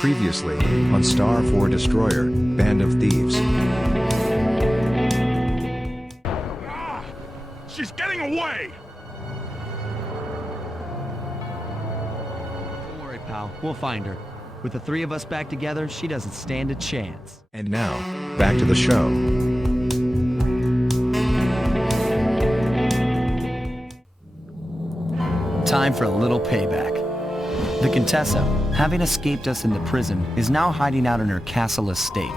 Previously, on Star 4 Destroyer, Band of Thieves. She's getting away! Don't worry, pal. We'll find her. With the three of us back together, she doesn't stand a chance. And now, back to the show. Time for a little payback. The Contessa, having escaped us in the prison, is now hiding out in her castle estate.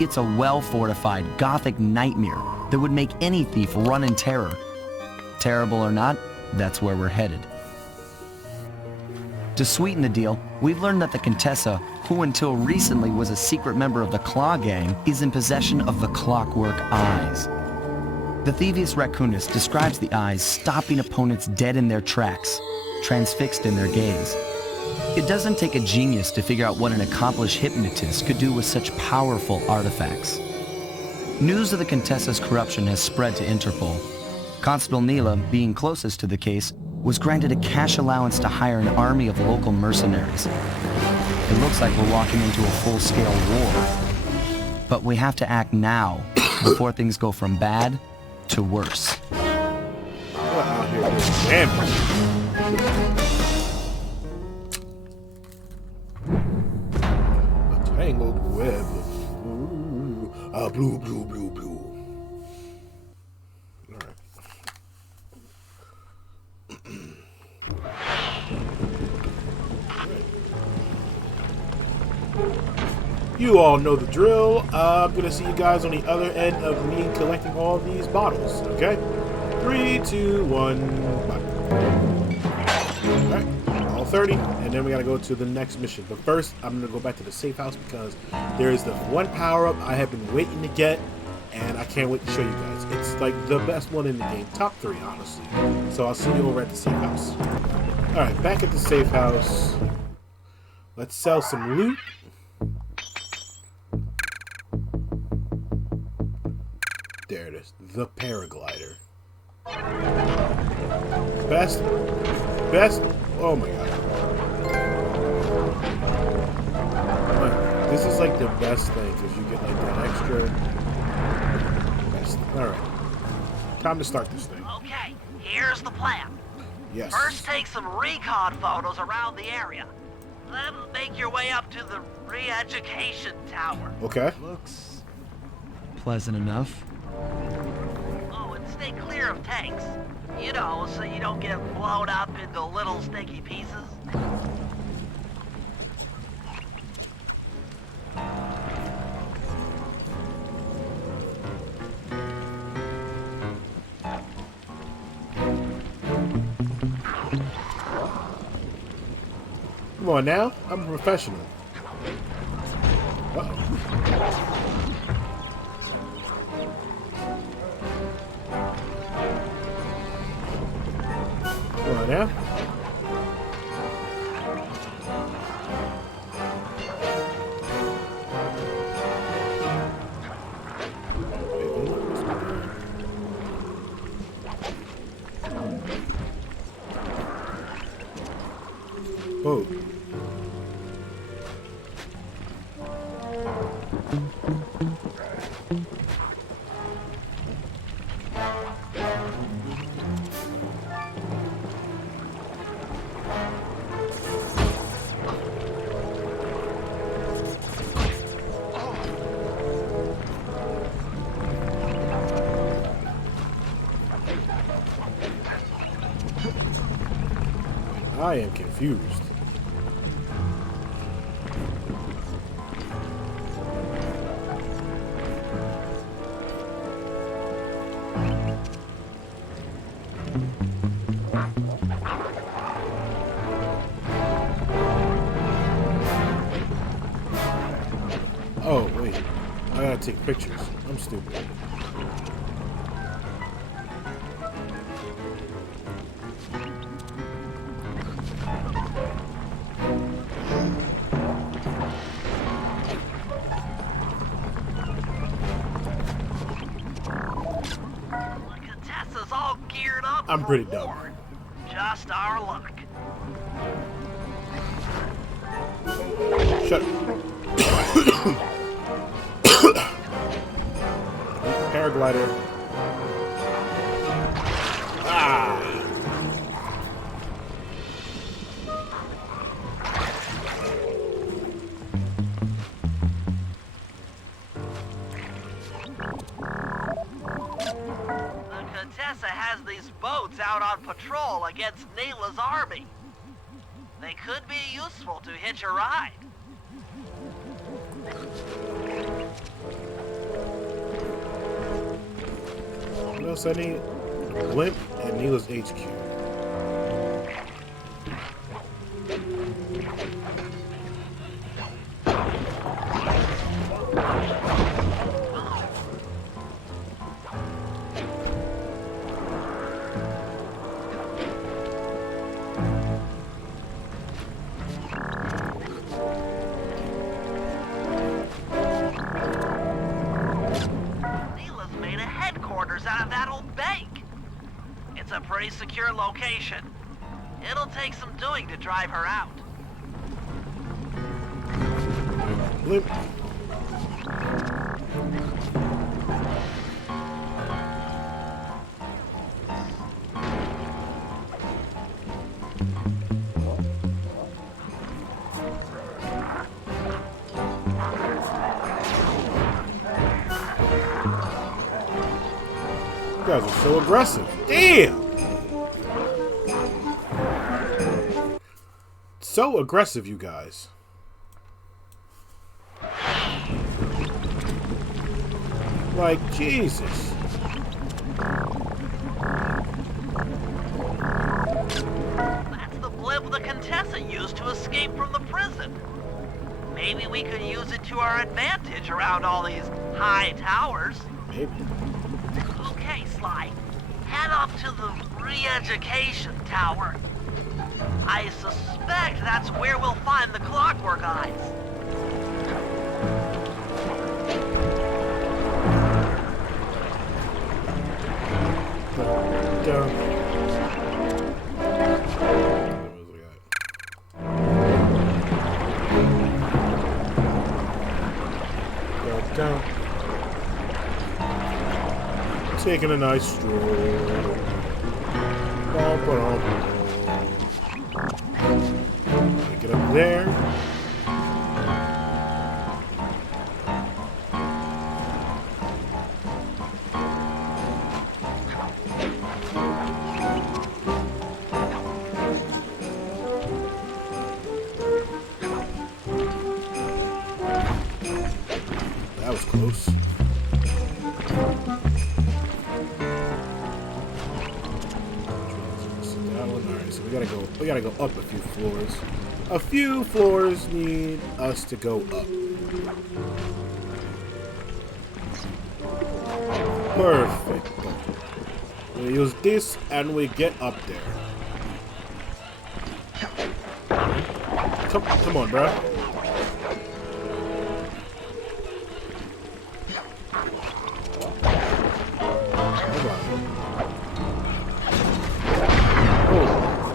It's a well-fortified gothic nightmare that would make any thief run in terror. Terrible or not, that's where we're headed. To sweeten the deal, we've learned that the Contessa, who until recently was a secret member of the Klaww Gang, is in possession of the Clockwerk eyes. The Thievius Raccoonus describes the eyes stopping opponents dead in their tracks, transfixed in their gaze. It doesn't take a genius to figure out what an accomplished hypnotist could do with such powerful artifacts. News of the Contessa's corruption has spread to INTERPOL. Constable Neyla, being closest to the case, was granted a cash allowance to hire an army of local mercenaries. It looks like we're walking into a full-scale war. But we have to act now, before things go from bad to worse. Out here doing damage. A tangled web. Ooh, blue, blue, blue, blue. All right. You all know the drill. I'm gonna see you guys on the other end of me collecting all these bottles. Okay? 3, 2, 1, bye. Alright, all 30, and then we gotta go to the next mission. But first, I'm gonna go back to the safe house because there is the one power-up I have been waiting to get, and I can't wait to show you guys. It's like the best one in the game. Top 3, honestly. So I'll see you over at the safe house. Alright, back at the safe house. Let's sell some loot. There it is. The paraglider. Best. Oh my god. This is like the best thing because you get like that extra. Best. Alright. Time to start this thing. Okay, here's the plan. Yes. First, take some recon photos around the area. Then make your way up to the re-education tower. Okay. Looks pleasant enough. Oh, and stay clear of tanks. You know, so you don't get blown up into little sticky pieces. Come on now. I'm a professional. Uh-oh. Come on now. Oh. I am confused. Oh, wait. I gotta take pictures. I'm stupid. Contessa's all geared up. I'm for pretty war. dumb. Just our luck. Shut up. Paraglider. Ah! The Contessa has these boats out on patrol against Neyla's army. They could be useful to hitch a ride. What else I need? A blimp and Neyla's HQ. Out of that old bank. It's a pretty secure location. It'll take some doing to drive her out. Blimp. You guys are so aggressive. Damn! So aggressive, you guys. Like, Jesus. That's the blimp the Contessa used to escape from the prison. Maybe we could use it to our advantage around all these high towers. Maybe. Okay, Sly. Head up to the re-education tower. I suspect that's where we'll find the Clockwerk eyes. Down. Taking a nice stroll. Get up there. That was close. Alright, so we gotta go up a few floors. A few floors need us to go up. Perfect. We use this and we get up there. Come on, bro.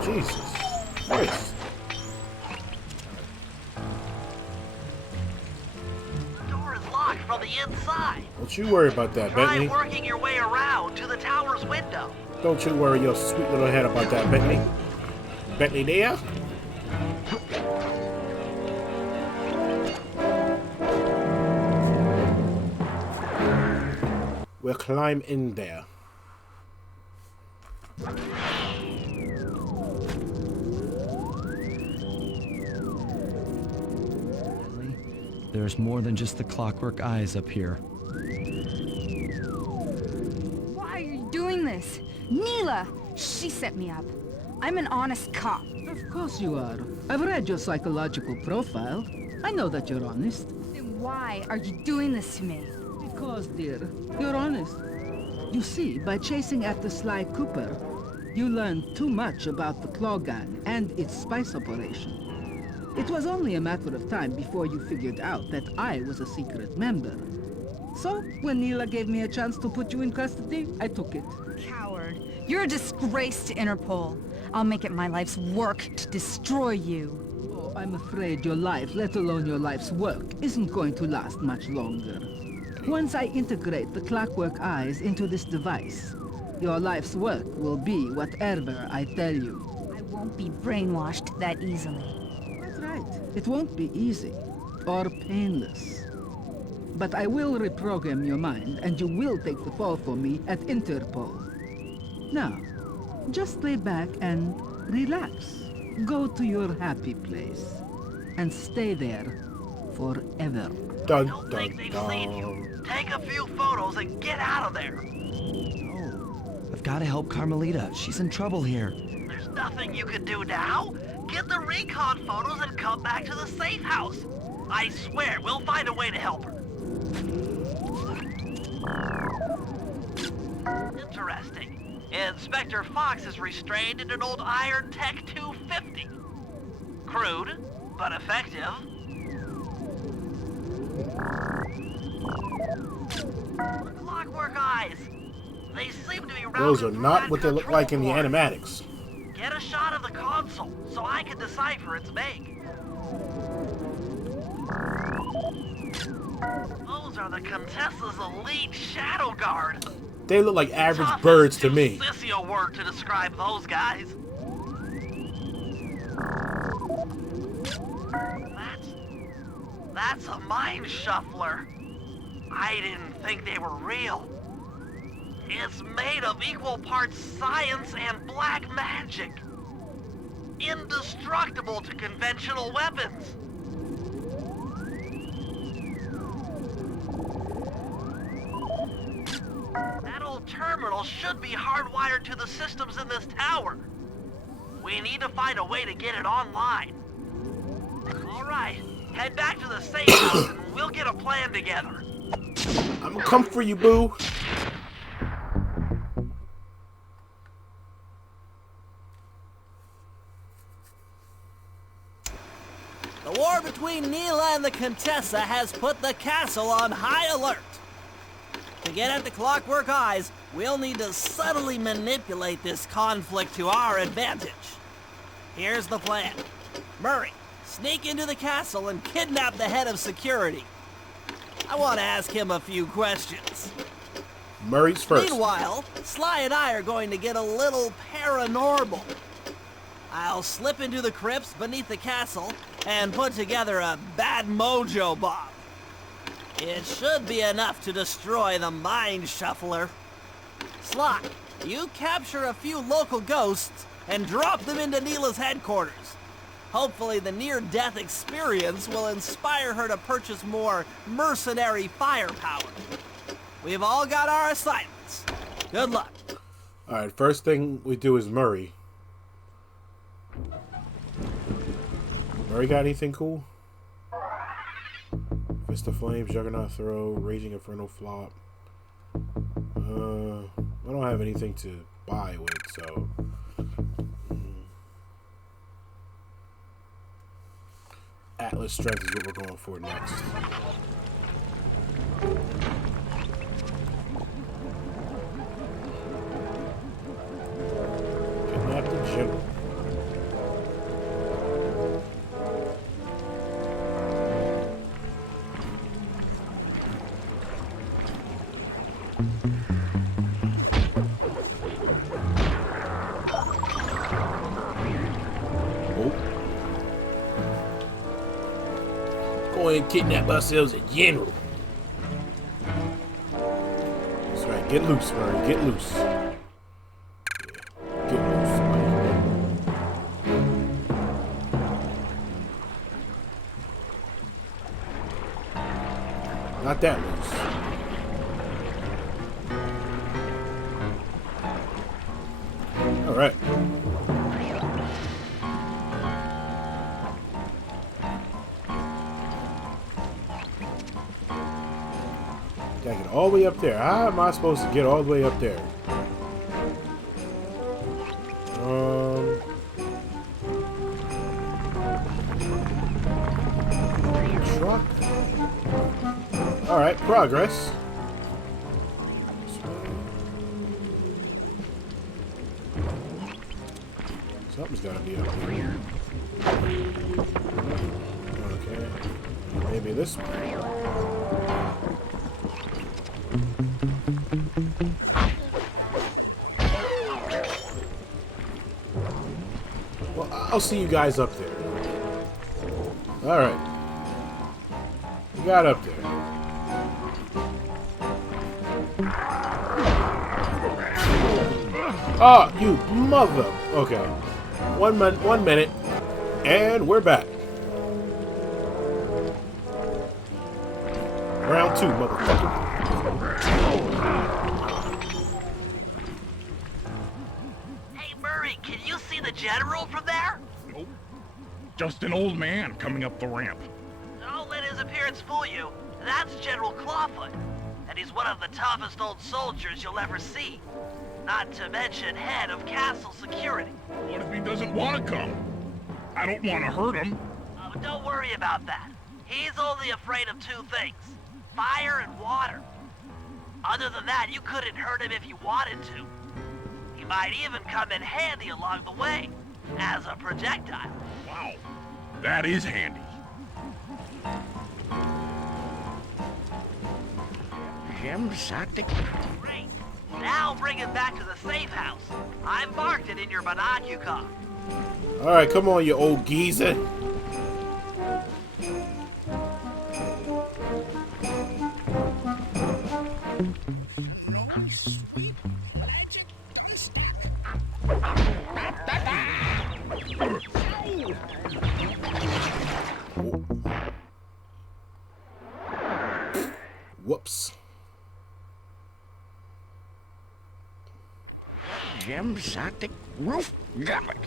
Jesus Christ. The door is locked from the inside. Don't you worry about that, Try Bentley. working your way around to the tower's window. Don't you worry your sweet little head about that, Bentley. Bentley there? We'll climb in there. There's more than just the Clockwerk eyes up here. Why are you doing this? Neyla! She set me up. I'm an honest cop. Of course you are. I've read your psychological profile. I know that you're honest. Then why are you doing this to me? Because, dear, you're honest. You see, by chasing after Sly Cooper, you learned too much about the Klaww Gang and its spice operation. It was only a matter of time before you figured out that I was a secret member. So, when Neyla gave me a chance to put you in custody, I took it. Coward. You're a disgrace to INTERPOL. I'll make it my life's work to destroy you. Oh, Oh, I'm afraid your life, let alone your life's work, isn't going to last much longer. Once I integrate the Clockwerk eyes into this device, your life's work will be whatever I tell you. I won't be brainwashed that easily. That's right. It won't be easy or painless. But I will reprogram your mind, and you will take the fall for me at Interpol. Now, just lay back and relax. Go to your happy place, and stay there forever. Dun, Don't dun, think they've seen you. Take a few photos and get out of there. Oh, I've got to help Carmelita. She's in trouble here. There's nothing you can do now. Get the recon photos and come back to the safe house. I swear, we'll find a way to help her. Interesting. Inspector Fox is restrained in an old Iron Tech 250. Crude, but effective. Clockwerk eyes. They seem to be routed Those are through not that what they look control like in the board. animatics. Get a shot of the console so I can decipher its make. Those are the Contessa's elite shadow guard. They look like average Tough birds is to too me. sissy a word to describe those guys. That's a mind shuffler. I didn't think they were real. It's made of equal parts science and black magic. Indestructible to conventional weapons. That old terminal should be hardwired to the systems in this tower. We need to find a way to get it online. All right, head back to the safe house and we'll get a plan together. I'm gonna come for you, boo. The war between Neyla and the Contessa has put the castle on high alert. To get at the Clockwerk eyes, we'll need to subtly manipulate this conflict to our advantage. Here's the plan. Murray, sneak into the castle and kidnap the head of security. I want to ask him a few questions. Murray's first. Meanwhile, Sly and I are going to get a little paranormal. I'll slip into the crypts beneath the castle and put together a bad mojo bomb. It should be enough to destroy the mind shuffler. Sly, you capture a few local ghosts and drop them into Neyla's headquarters. Hopefully the near-death experience will inspire her to purchase more mercenary firepower. We've all got our assignments. Good luck. Alright, first thing we do is Murray. Murray got anything cool? Fist of Flames, Juggernaut Throw, Raging Inferno Flop. I don't have anything to buy with, so... Atlas Strength is what we're going for next. Kidnap the General. Go ahead and kidnap ourselves a general. That's right, get loose, Murray, get loose. Yeah, get loose. Not that loose. All right. Gotta get all the way up there. How am I supposed to get all the way up there? Truck. All right, progress. Something's gotta be up here. Okay. Maybe this one. Well, I'll see you guys up there. Alright. We got up there. Oh, you mother. Okay. 1 minute. And we're back. Round 2, motherfucker. Hey, Murray, can you see the general from there? Nope. Just an old man coming up the ramp. Don't let his appearance fool you. That's General Clawfoot. And he's one of the toughest old soldiers you'll ever see. Not to mention head of castle security. What if he doesn't want to come? I don't want to hurt him. Oh, don't worry about that. He's only afraid of 2 things. Fire and water. Other than that, you couldn't hurt him if you wanted to. He might even come in handy along the way, as a projectile. Wow, that is handy. Great. Now bring it back to the safe house. I marked it in your binocular. Alright, come on, you old geezer. Whoops. Gothic roof gothic.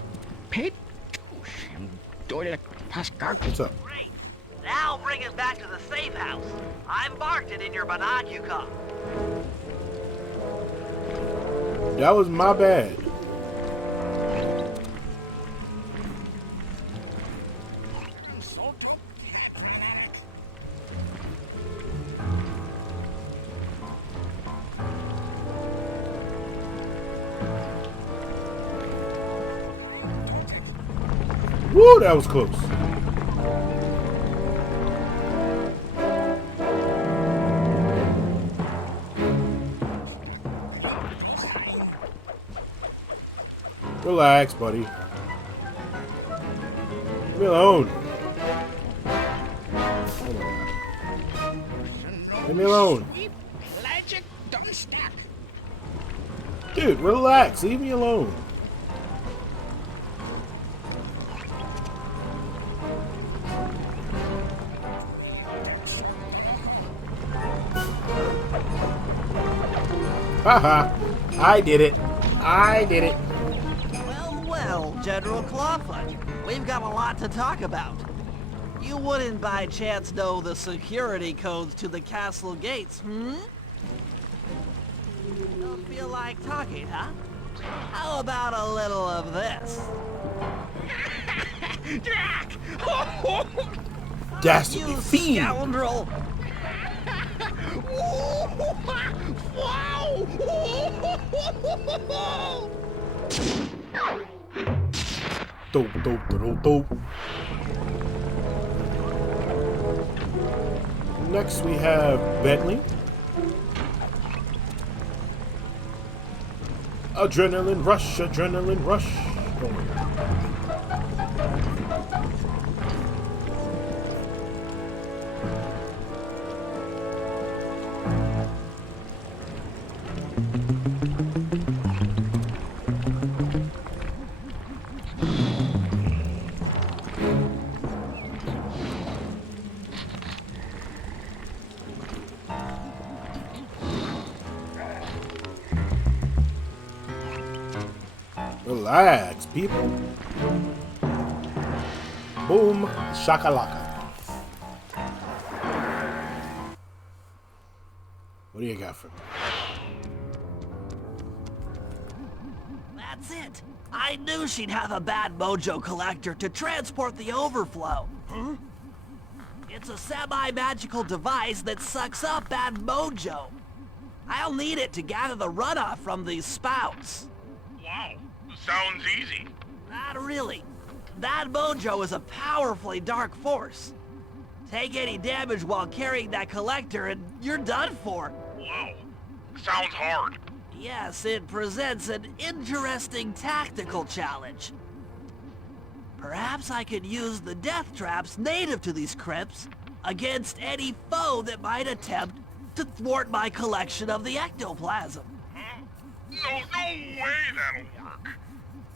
What's up? Great. Now bring it back to the safe house. I marked it in your binocular. That was my bad. Woo, that was close. Relax, buddy. Leave me alone. Leave me alone. Dude, relax. Leave me alone. Haha. I did it. I did it. Well, General Clawfoot, we've got a lot to talk about. You wouldn't by chance know the security codes to the castle gates, Don't feel like talking, huh? How about a little of this? Dastardly You fiend. scoundrel! Dope, dope, dope, dope. Next we have Bentley. Adrenaline rush, adrenaline rush. Relax, people. Boom, shakalaka. What do you got for me? That's it. I knew she'd have a bad mojo collector to transport the overflow. It's a semi-magical device that sucks up bad mojo. I'll need it to gather the runoff from these spouts. Wow, sounds easy. Not really. That mojo is a powerfully dark force. Take any damage while carrying that collector and you're done for. Whoa. Sounds hard. Yes, it presents an interesting tactical challenge. Perhaps I could use the death traps native to these crypts against any foe that might attempt to thwart my collection of the ectoplasm. Huh? No way that'll work.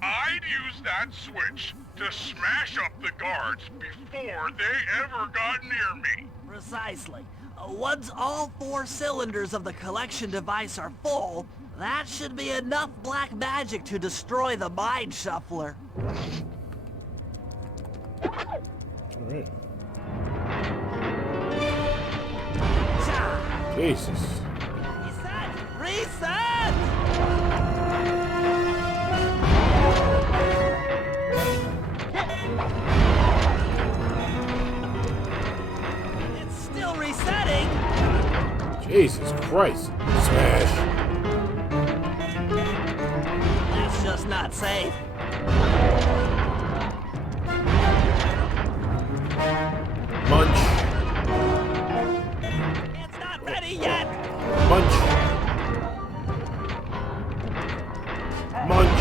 I'd use that switch to smash up the guards before they ever got near me. Precisely. Once all 4 cylinders of the collection device are full, that should be enough black magic to destroy the Mind Shuffler. Alright. Cha! Jesus. Reset! Reset! It's still resetting! Jesus Christ. Smash. That's just not safe. Munch. It's not ready yet! Munch. Munch.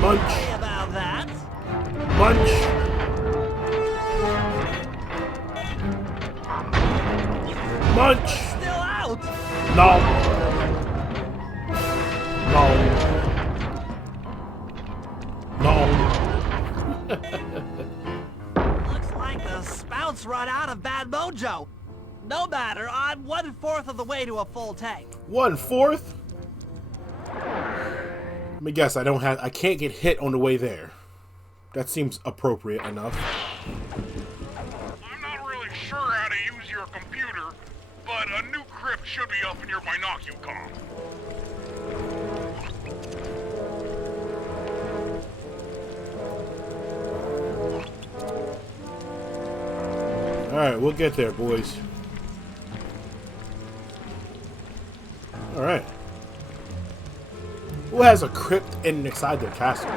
Munch. Sorry about that. Munch. Munch. Still out! No. No. No. Looks like the spout's run out of bad mojo. No matter, I'm 1/4 of the way to a full tank. 1/4? Let me guess, I can't get hit on the way there. That seems appropriate enough. I'm not really sure how to use your computer, but a new crypt should be up in your binocucom. Alright, we'll get there, boys. Alright. Who has a crypt inside their castle?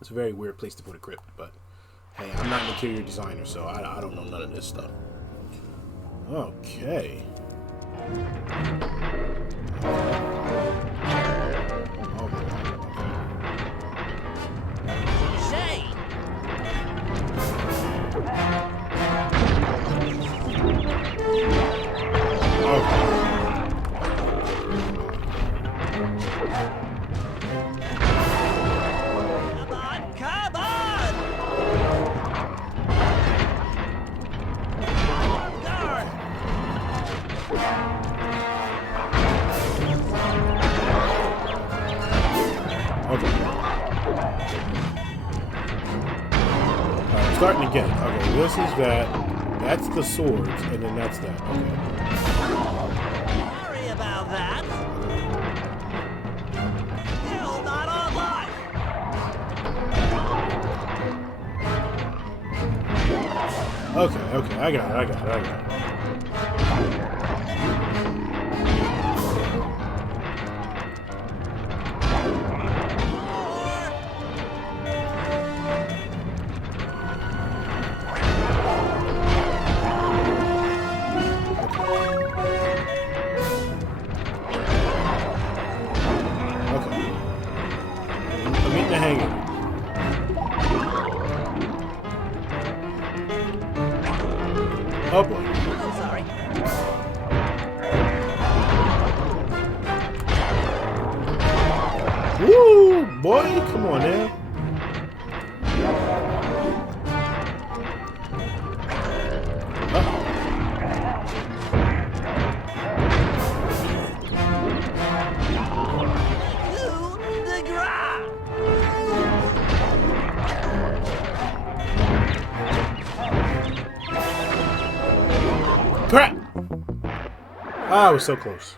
It's a very weird place to put a crypt, but hey, I'm not an interior designer, so I don't know none of this stuff. Okay. Shane! Come on! Guard! Okay. Alright, starting again. Okay, this is that. That's the swords, and then that's that. Okay. Sorry about that. Still not online. Okay, I got it. Oh boy. I'm sorry. Woo, boy, come on now. Crap! Ah, I was so close.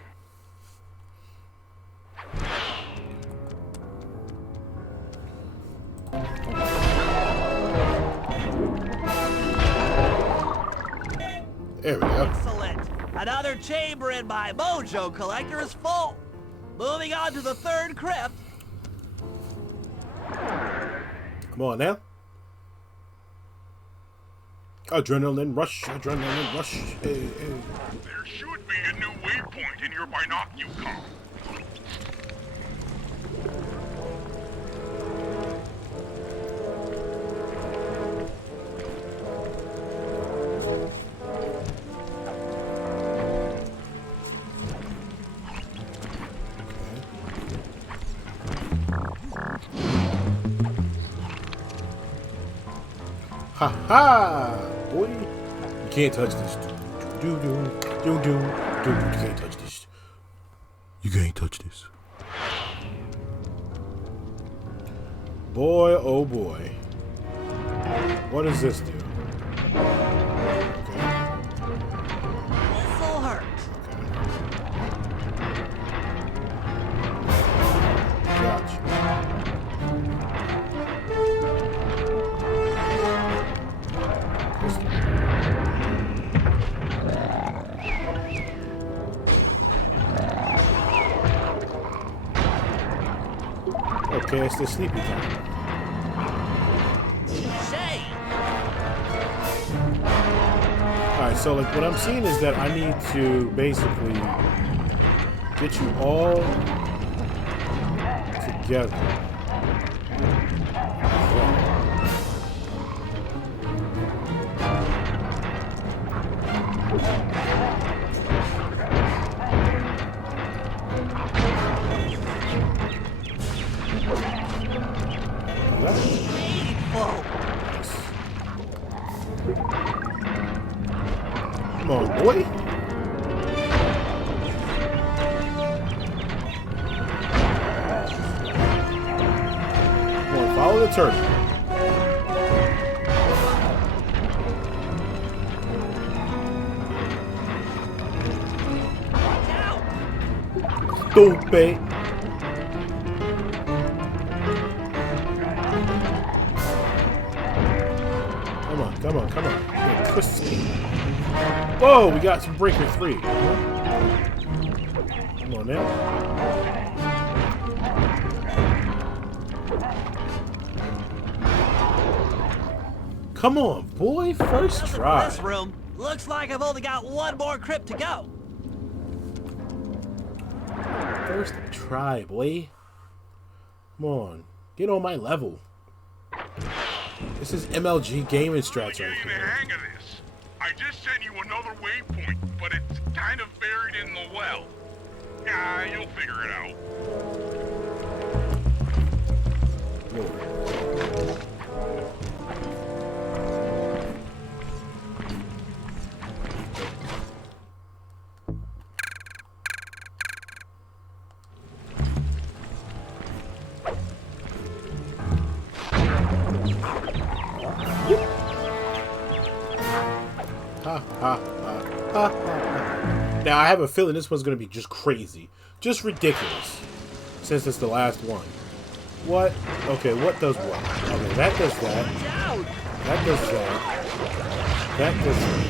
There we go. Excellent. Another chamber in my mojo collector is full. Moving on to the third crypt. Come on now. Adrenaline rush, adrenaline rush. Hey, hey. There should be a new waypoint in your binocular. Ha ha! Boy, you can't touch this. Do do do do do. You can't touch this. You can't touch this. Boy, oh boy. What does this do? Okay. This'll hurt. Gotcha. Okay, it's the sleepy time. Alright, so like what I'm seeing is that I need to basically get you all together. Come on, boy. Come on, follow the turtle. Stupid. Come on, come on, come on. Crispy. Whoa, we got some breaker 3. Come on now. Come on, boy. First try. This room looks like I've only got one more crypt to go. First try, boy. Come on. Get on my level. This is MLG gaming strats right Getting the here. hang of this. I just sent you another waypoint, but it's kind of buried in the well. Yeah, you'll figure it out. Ha, ha, ha, ha, ha. Now, I have a feeling this one's going to be just crazy. Just ridiculous. Since it's the last one. What? Okay, what does what? Okay, that does that. That does that. That does that.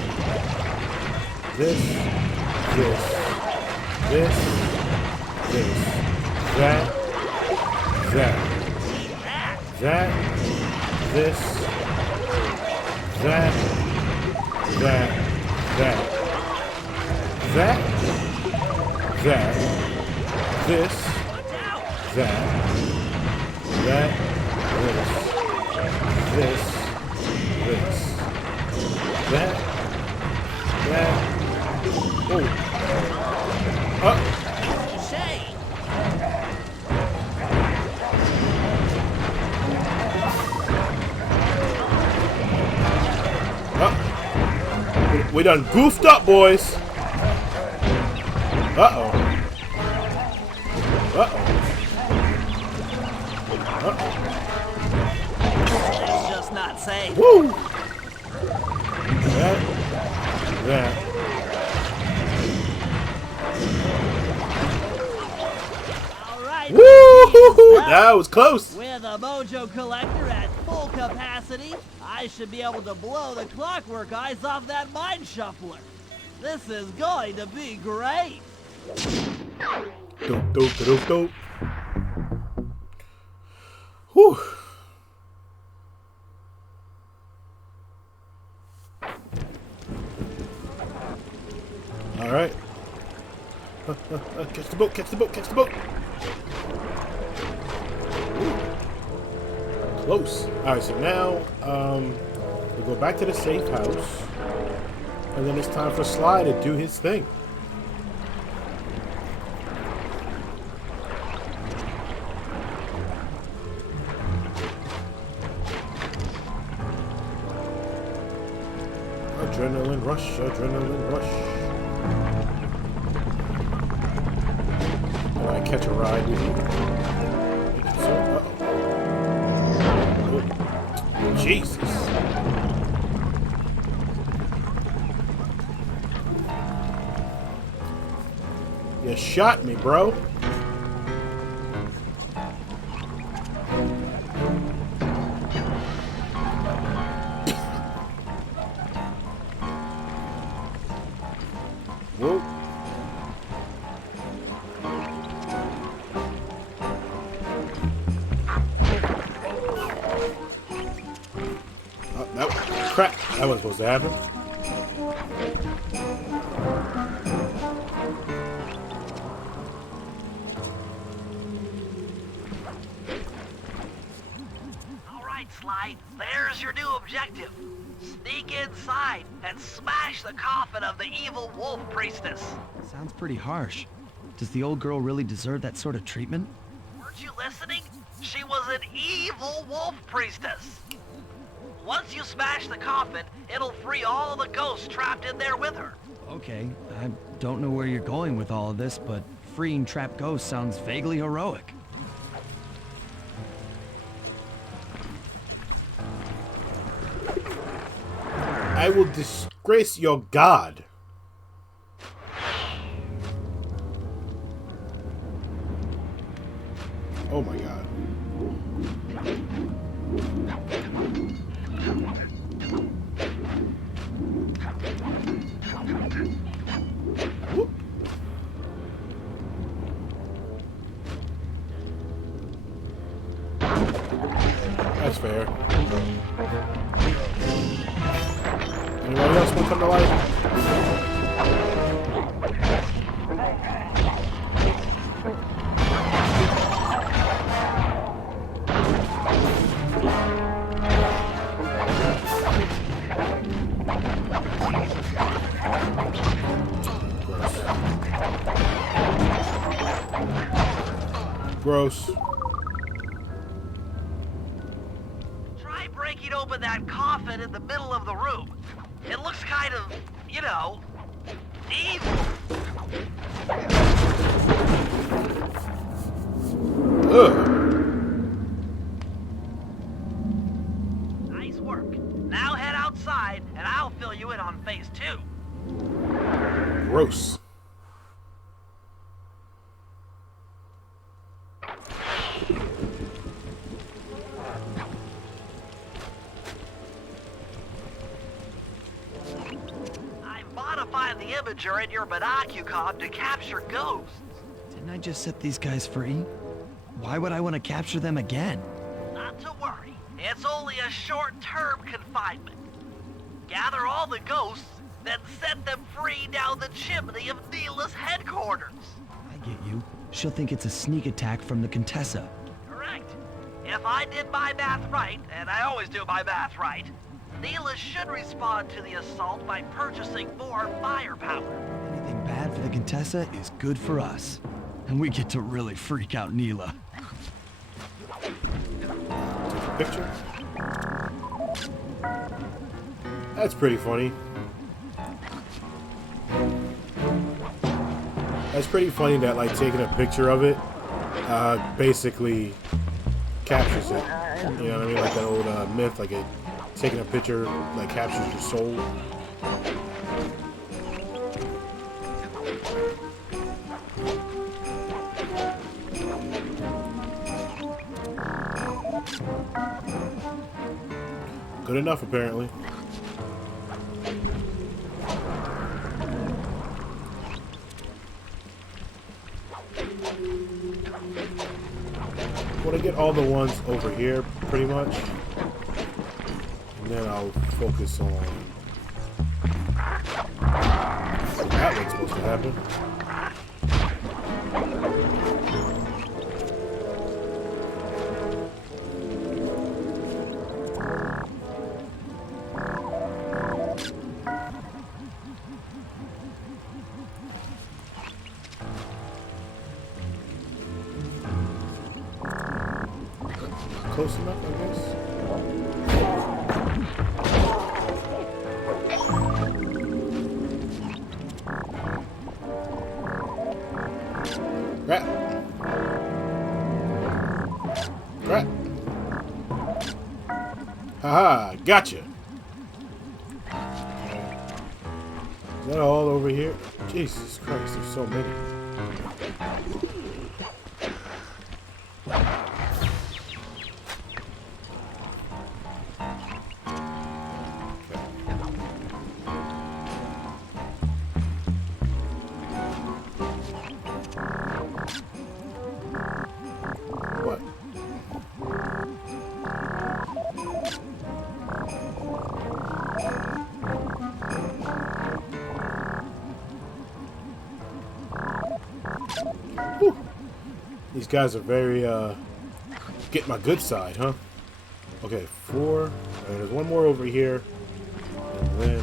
This. This. This. This. That. That. That. This. That. That, that, this, that, this, that, oh, we done goofed up, boys. Uh-oh. Uh-oh. Uh-oh. It's just not safe. Woo! That. All right. Woo! That was close. With a mojo collector at full capacity, I should be able to blow the Clockwerk eyes off that mine shuffler. This is going to be great. Dope, dope, dope, dope. Whew. Alright. Catch the boat, catch the boat, catch the boat! Ooh. Close. Alright, so now, we go back to the safe house. And then it's time for Sly to do his thing. Adrenaline rush, adrenaline rush. Alright, catch a ride with you. Uh-oh. Oh, Jesus. You shot me, bro. Whoa. Oh, that crap. That wasn't supposed to happen. Sly, there's your new objective. Sneak inside and smash the coffin of the evil wolf priestess. Sounds pretty harsh. Does the old girl really deserve that sort of treatment? Weren't you listening? She was an evil wolf priestess. Once you smash the coffin, it'll free all the ghosts trapped in there with her. Okay, I don't know where you're going with all of this, but freeing trapped ghosts sounds vaguely heroic. I will disgrace your god. Oh my god. Whoop. That's fair. Anybody else want to come to life? Gross. Try breaking open that coffin in the middle of the room. It looks kind of, you know, evil. Ugh. Nice work. Now head outside, and I'll fill you in on phase 2. Gross. The imager in your binocucom to capture ghosts. Didn't I just set these guys free? Why would I want to capture them again? Not to worry. It's only a short-term confinement. Gather all the ghosts, then set them free down the chimney of Neyla's headquarters. I get you. She'll think it's a sneak attack from the Contessa. Correct. If I did my math right, and I always do my math right, Neyla should respond to the assault by purchasing more firepower. Anything bad for the Contessa is good for us. And we get to really freak out Neyla. Picture? That's pretty funny. That's pretty funny that, like, taking a picture of it basically captures it. You know what I mean? Like that old myth, like taking a picture, like, captures your soul. Good enough, apparently. I want to get all the ones over here, pretty much. And then I'll focus on That was supposed to happen. Close enough, I guess. Rat. Rat. Haha, gotcha. Is that all over here? Jesus Christ, there's so many. What? Whew. These guys are very, get my good side, huh? Okay, 4. And there's one more over here. And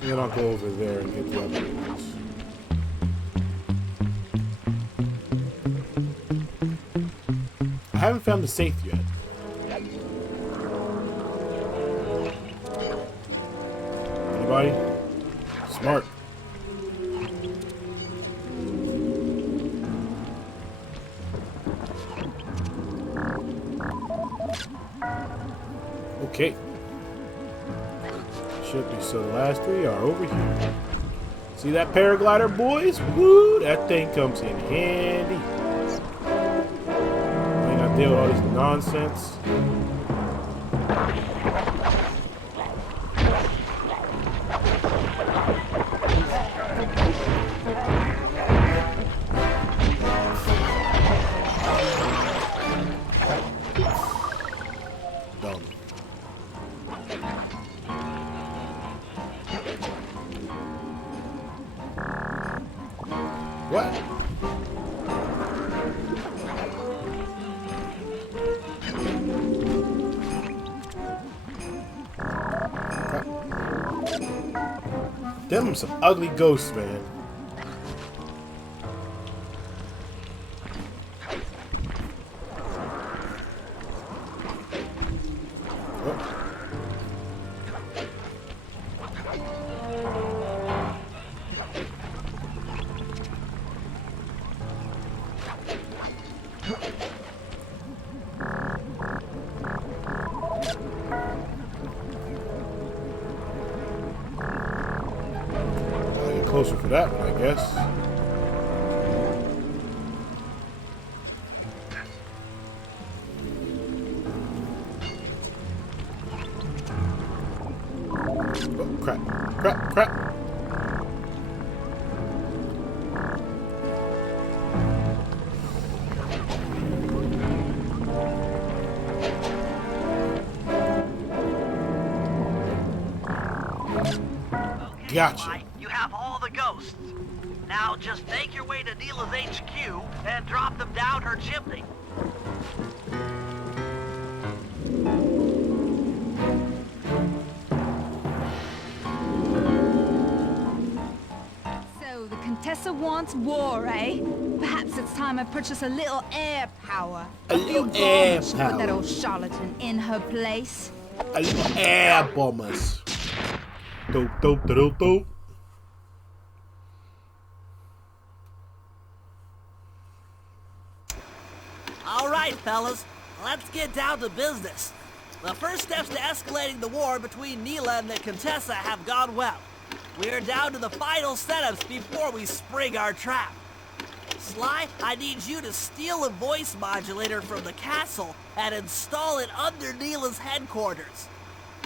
then I'll go over there and get the other ones. I haven't found the safe yet. Anybody? Smart. Okay. Should be, so the last 3 are over here. See that paraglider, boys? Woo! That thing comes in handy. I ain't gotta deal with all this nonsense. Dumb. What? Them some ugly ghosts, man. Closer for that one, I guess. Oh, crap. Crap, crap. Gotcha. You have all the ghosts. Now just make your way to Neyla's HQ and drop them down her chimney. So the Contessa wants war, eh? Perhaps it's time I purchase a little air power. A little air Put power. that old charlatan in her place. A little air bombers. Dope, dope, dope, dope. All right, fellas, let's get down to business. The first steps to escalating the war between Neyla and the Contessa have gone well. We're down to the final setups before we spring our trap. Sly, I need you to steal a voice modulator from the castle and install it under Neyla's headquarters.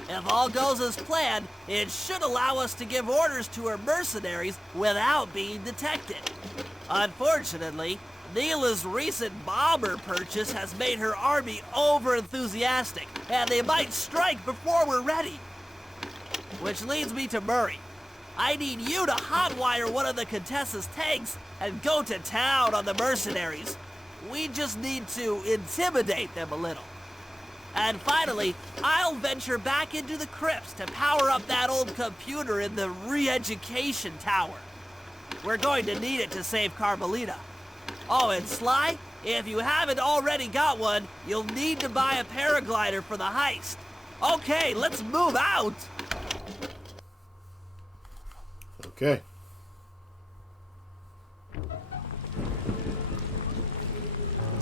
If all goes as planned, it should allow us to give orders to her mercenaries without being detected. Unfortunately, Neyla's recent bomber purchase has made her army over-enthusiastic, and they might strike before we're ready. Which leads me to Murray. I need you to hotwire one of the Contessa's tanks and go to town on the mercenaries. We just need to intimidate them a little. And finally, I'll venture back into the crypts to power up that old computer in the re-education tower. We're going to need it to save Carmelita. Oh, and Sly, if you haven't already got one, you'll need to buy a paraglider for the heist. Okay, let's move out! Okay.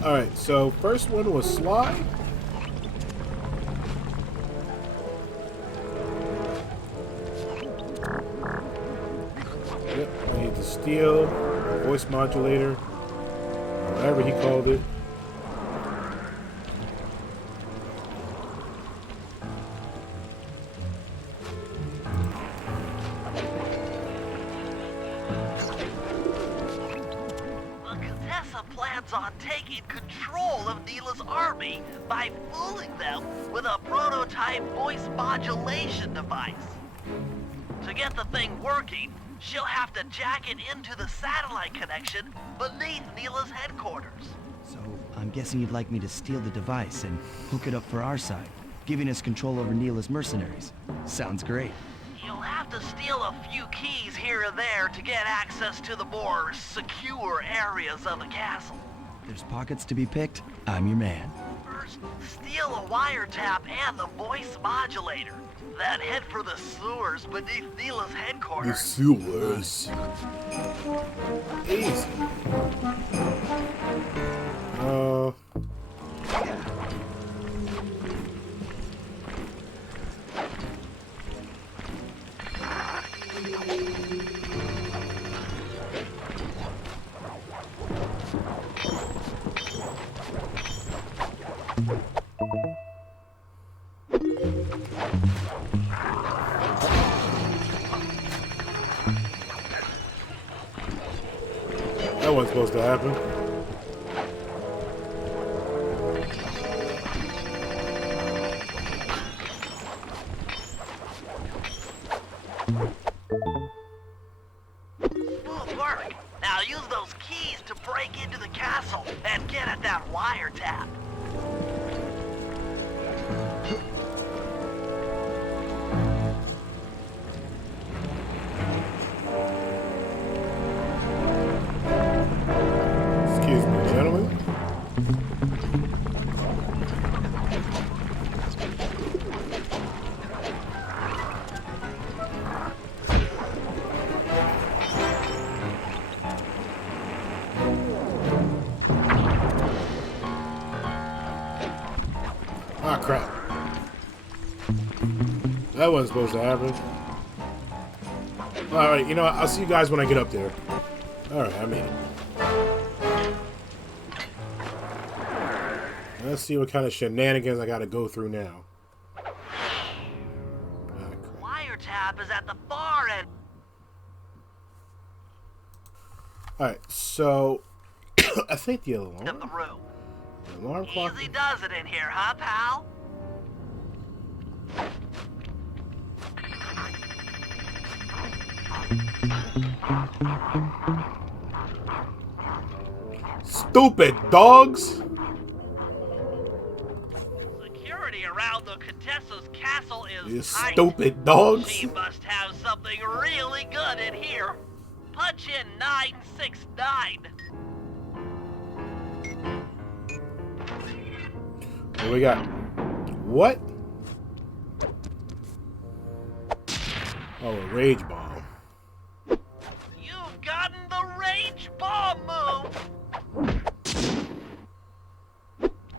Alright, so first one was Sly. Yep, I need to steal a voice modulator, or whatever he called it. On taking control of Neyla's army by fooling them with a prototype voice modulation device. To get the thing working, she'll have to jack it into the satellite connection beneath Neyla's headquarters. So, I'm guessing you'd like me to steal the device and hook it up for our side, giving us control over Neyla's mercenaries. Sounds great. You'll have to steal a few keys here and there to get access to the more secure areas of the castle. There's pockets to be picked. I'm your man. First, steal a wiretap and the voice modulator. Then head for the sewers beneath Neyla's headquarters. The sewers. Easy. That wasn't supposed to happen. Good work. Now use those keys to break into the castle and get at that wiretap. Excuse me, gentlemen. Ah, crap. That wasn't supposed to happen. Alright, you know what? I'll see you guys when I get up there. Alright, I made it. Let's see what kind of shenanigans I gotta go through now. Wiretap is at the far end. Alright, so I think the alarm. Of the room. The alarm clock. Easy does it in here, huh, pal? Stupid dogs! Security around the Contessa's castle is You tight. stupid dogs! She must have something really good in here. Punch in 969. What do we got? What? Oh, a rage bomb. You've gotten the rage bomb move.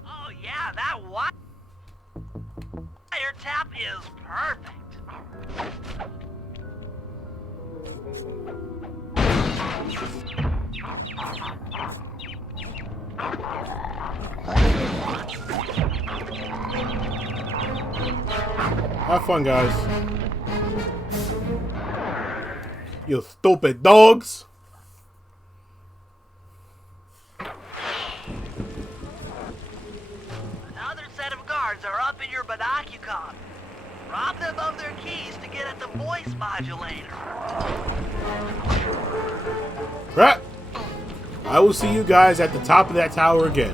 Oh yeah, that wiretap is perfect. Have fun, guys. You stupid dogs! Another set of guards are up in your binocucom. Rob them of their keys to get at the voice modulator. Crap! I will see you guys at the top of that tower again.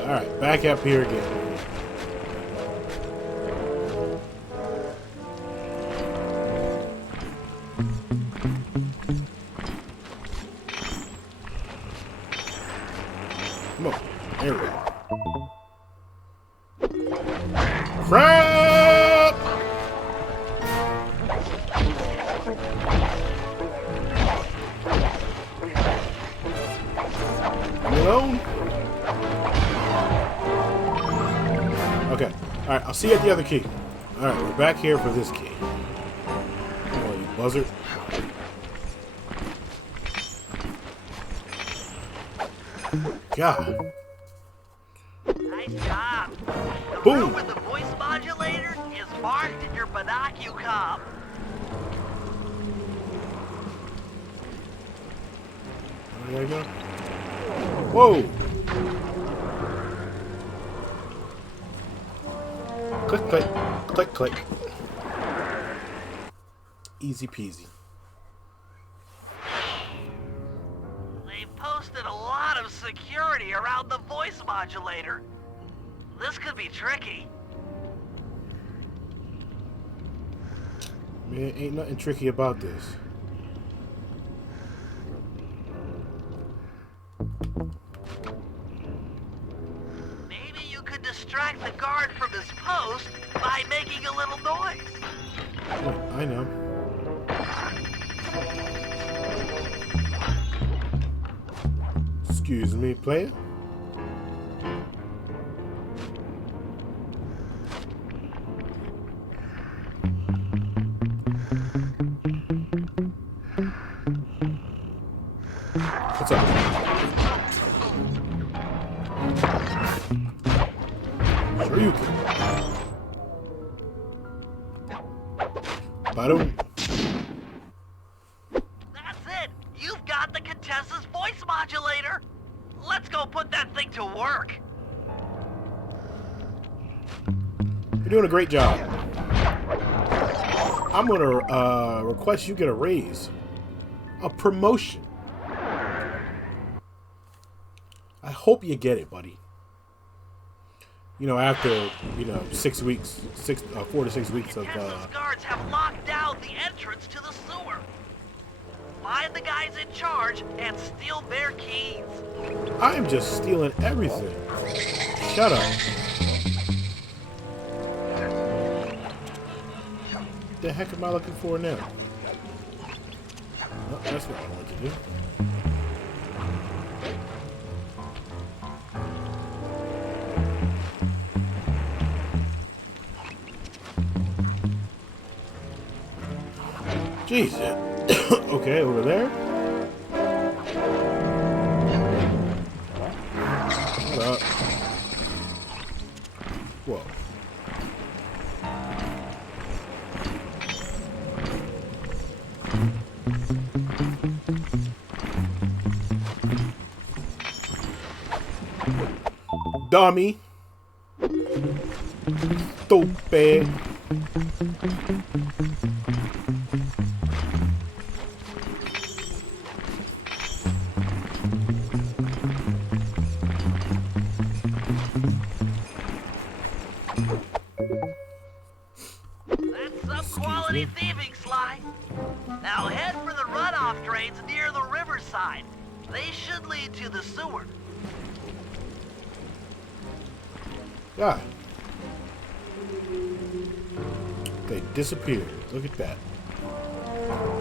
Alright, back up here again. Come on. There we go. Crap! Alone? Okay. Alright, I'll see you at the other key. Alright, we're back here for this key. Come on, you buzzard. God. Nice job. The Boom. room with the voice modulator is marked in your binocular. There you go. Whoa! Click, click, click, click. Easy peasy. They posted a lot of security around the voice modulator. This could be tricky. Man, ain't nothing tricky about this. Maybe you could distract the guard from his post by making a little noise. Oh, I know. Excuse me, player. What's up? Sure you can. Bottom. That's it! You've got the Contessa's voice modulator! Let's go put that thing to work! You're doing a great job. I'm gonna request you get a raise. A promotion. I hope you get it, buddy. You know, after, 6 weeks, 4 to 6 weeks of, Contessa's guards have locked down the entrance to the sewer. Find the guys in charge and steal their keys. I am just stealing everything. Shut up. What the heck am I looking for now? No, that's what I want to do. Jeez. Okay, over there. What up? Whoa. Dummy. Stupid. That's some quality thieving, Sly. Now head for the runoff drains near the riverside. They should lead to the sewer. Yeah. They disappeared. Look at that.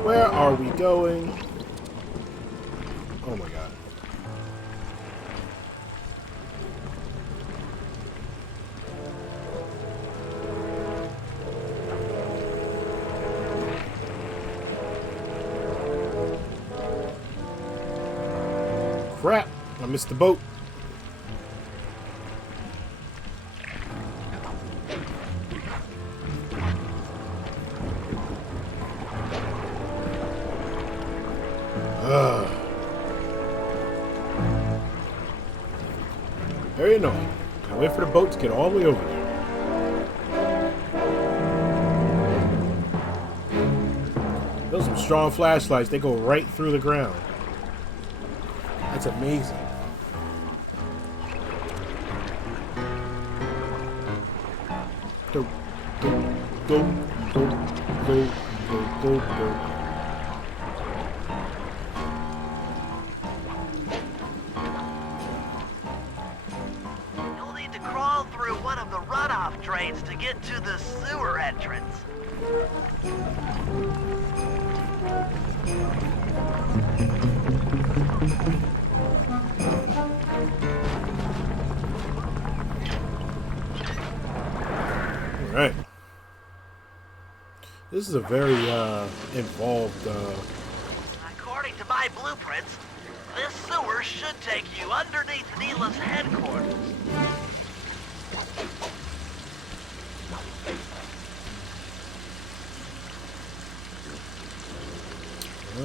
Where are we going? Oh my god. Crap. I missed the boat. Very annoying. I wait for the boat to get all the way over there. Those are some strong flashlights. They go right through the ground. That's amazing. Go, go, go, go, go, go, go, go. You'll need to crawl through one of the runoff drains to get to the sewer entrance. Alright. This is a very involved According to my blueprints, this sewer should take you underneath Neyla's headquarters. We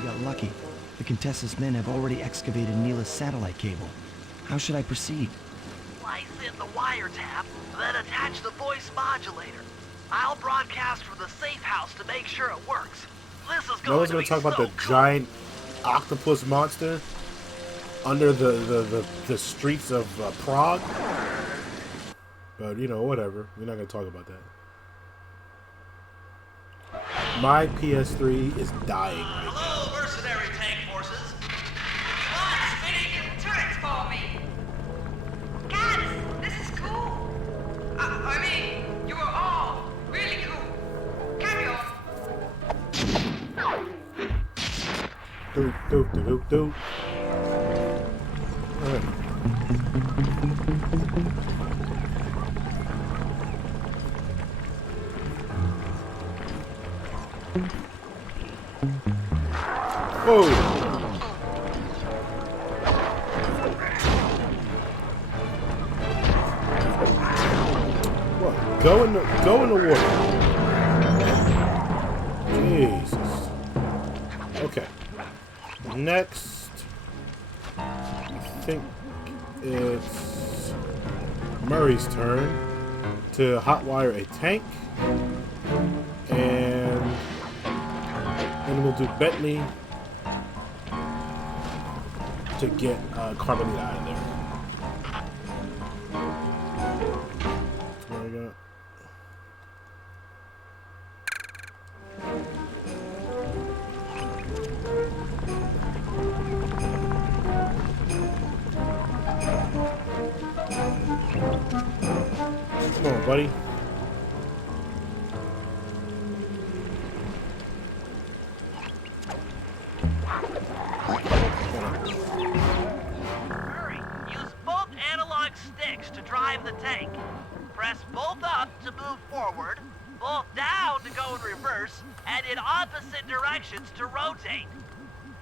got lucky. The Contessa's men have already excavated Neyla's satellite cable. How should I proceed? Slice in the wiretap, then attach the voice modulator. I'll broadcast from the safe house to make sure it works. This is No one's going gonna to talk be about so the cool. giant octopus monster under the streets of Prague. But you know, whatever. We're not gonna talk about that. My PS3 is dying right now. Hello, mercenary tank forces. Spinning turrets for me. God, this is cool. I mean, you are all really cool. Carry on. Doop, doop, doop, doop, doop. Alright. Whoa! What? Go in the water. Jesus. Okay. Next, I think it's Murray's turn to hotwire a tank, and then we'll do Bentley to get Carbonite out of there. What I got? Come on, buddy. Hurry. Use both analog sticks to drive the tank. Press both up to move forward, both down to go in reverse, and in opposite directions to rotate.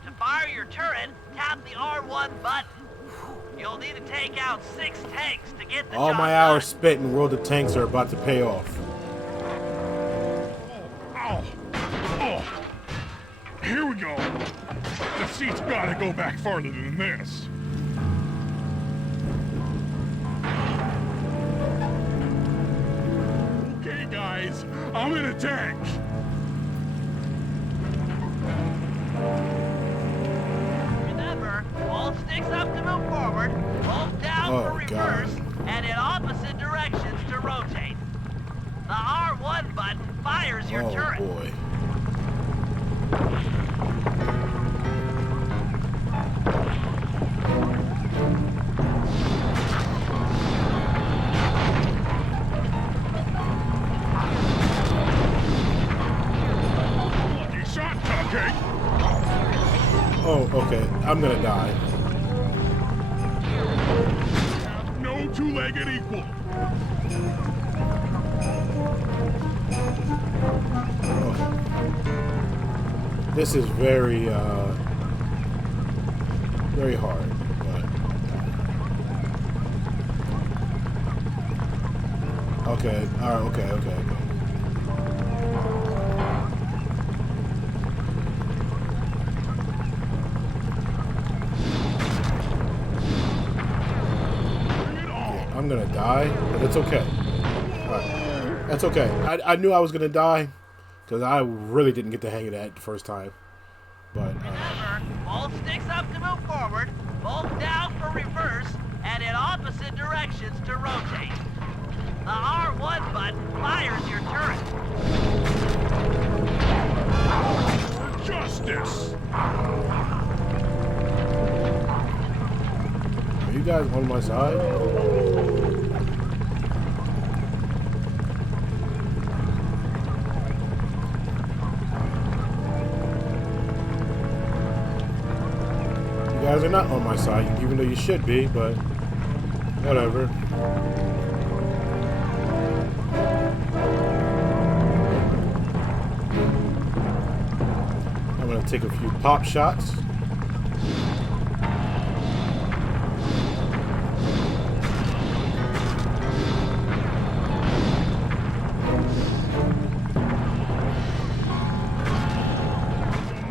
To fire your turret, tap the R1 button. You'll need to take out 6 tanks to get the All job my done. hours spent in World of Tanks are about to pay off. Oh, here we go. The seat's gotta go back farther than this. Okay, guys, I'm in a tank. Remember, both sticks up to move forward, both down Oh, for reverse, God. and in opposite directions to rotate. The R1 button fires your Oh turret. boy. Lucky shot, Cupcake. Oh, okay. I'm gonna die. No two-legged equal. Okay. This is very very hard, but okay. All right. Okay. Okay. Okay. I'm gonna die, but it's okay. Alright. That's okay. I knew I was gonna die, because I really didn't get the hang of that the first time. But, Remember, both sticks up to move forward, both down for reverse, and in opposite directions to rotate. The R1 button fires your turret. Justice! are you guys on my side? You guys are not on my side, even though you should be, but whatever. I'm gonna take a few pop shots.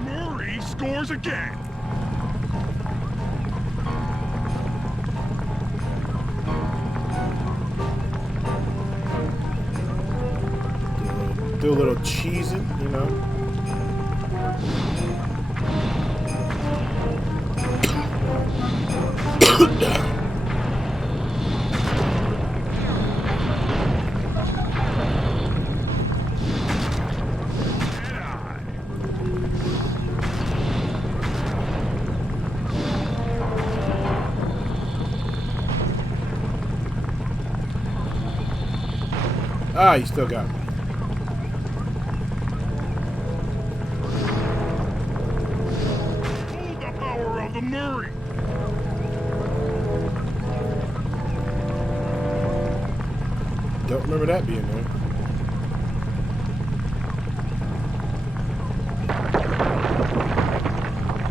Murray scores again. Do a little cheesing, you know. Ah, you still got me. Hold the power of the Murray. Don't remember that being there.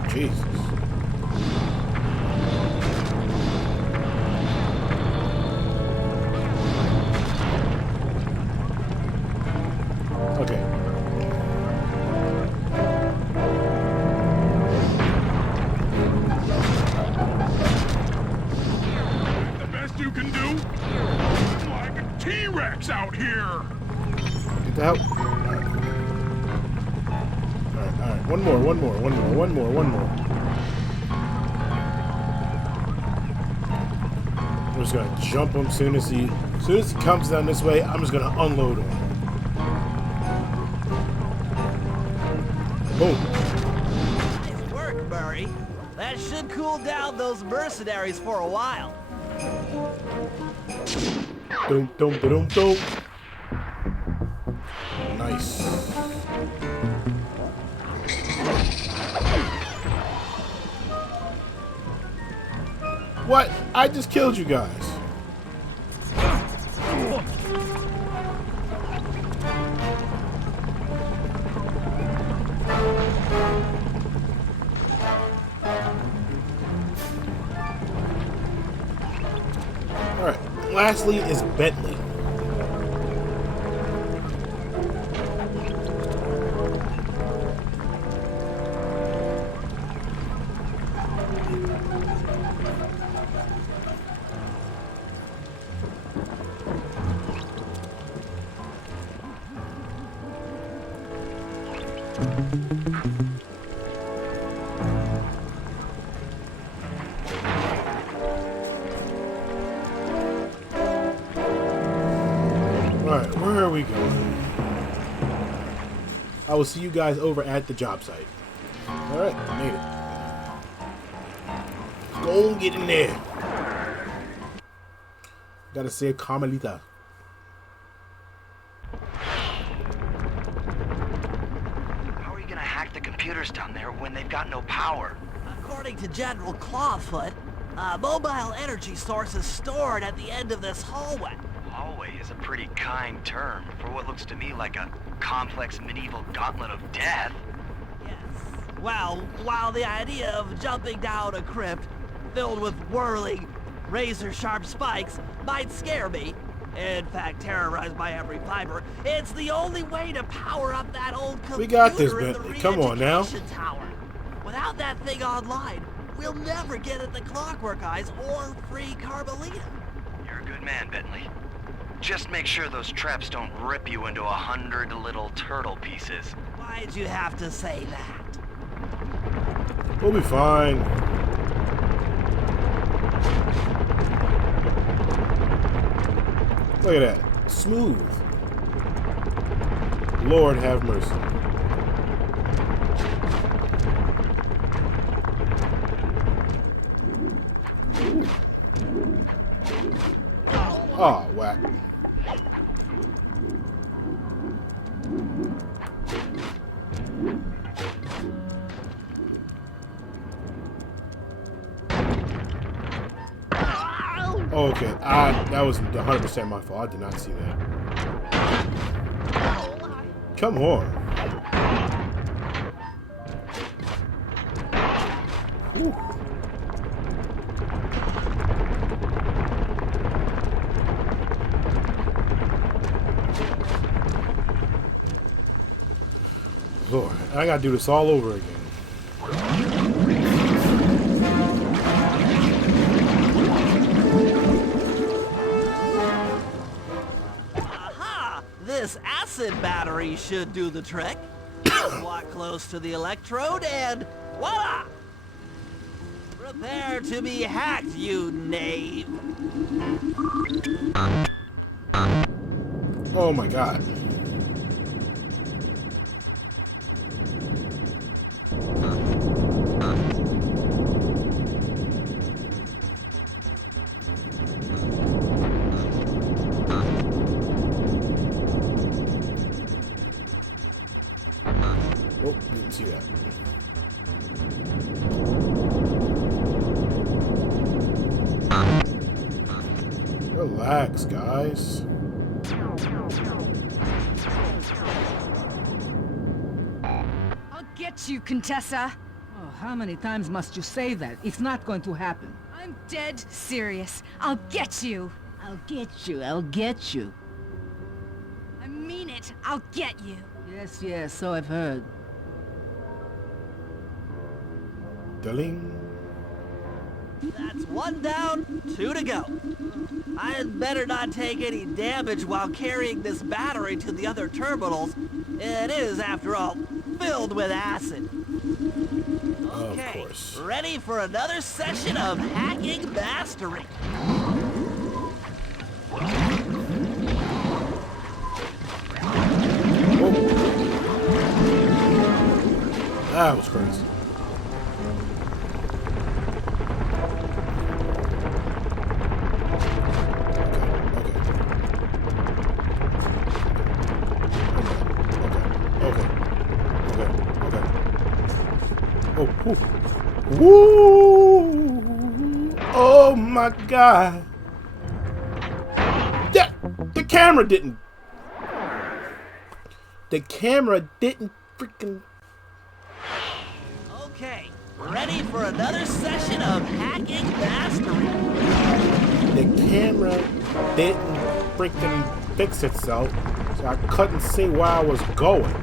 Jesus. Okay. The best you can do? I'm like a T-Rex out here. Get the help. Alright. One more. I'm just gonna jump him as soon as he comes down this way. I'm just gonna unload him. Boom. Nice work, Murray. That should cool down those mercenaries for a while. Doom, doom, doom, doom. Nice. What? I just killed you guys. Alright, lastly is Bentley. Alright, where are we going? I will see you guys over at the job site. Alright, made it. Go get in there. Gotta save Carmelita. How are you gonna hack the computers down there when they've got no power? According to General Clawfoot, a mobile energy source is stored at the end of this hallway. Hallway is a pretty kind term for what looks to me like a complex medieval gauntlet of death. Yes. Well, while the idea of jumping down a crypt filled with whirling, razor-sharp spikes might scare me, in fact terrorize my every fiber, it's the only way to power up that old computer We got this, in the Bentley. Come on now. re-education tower. Without that thing online, we'll never get at the Clockwerk eyes or free Carmelita. You're You're a good man, Bentley. Just make sure those traps don't rip you into 100 little turtle pieces. Why'd you have to say that? We'll be fine. Look at that. Smooth. Lord have mercy. Oh, whack. Okay, that was 100% my fault. I did not see that. Come on. Whew. Lord, I gotta do this all over again. This acid battery should do the trick. Walk close to the electrode and voila! Prepare to be hacked, you knave. Oh my god. Oh, didn't see that. Relax, guys. I'll get you, Contessa. Oh, how many times must you say that? It's not going to happen. I'm dead serious. I'll get you. I'll get you. I'll get you. I mean it. I'll get you. Yes, yes, so I've heard. Darling. That's one down, 2 to go. I'd better not take any damage while carrying this battery to the other terminals. It is, after all, filled with acid. Okay, Of course. ready for another session of hacking mastery. Whoa. That was crazy. Oh, woo! Oh my god! Yeah, the camera didn't. The camera didn't freaking. Okay, ready for another session of hacking mastery. The camera didn't freaking fix itself, so I couldn't see where I was going.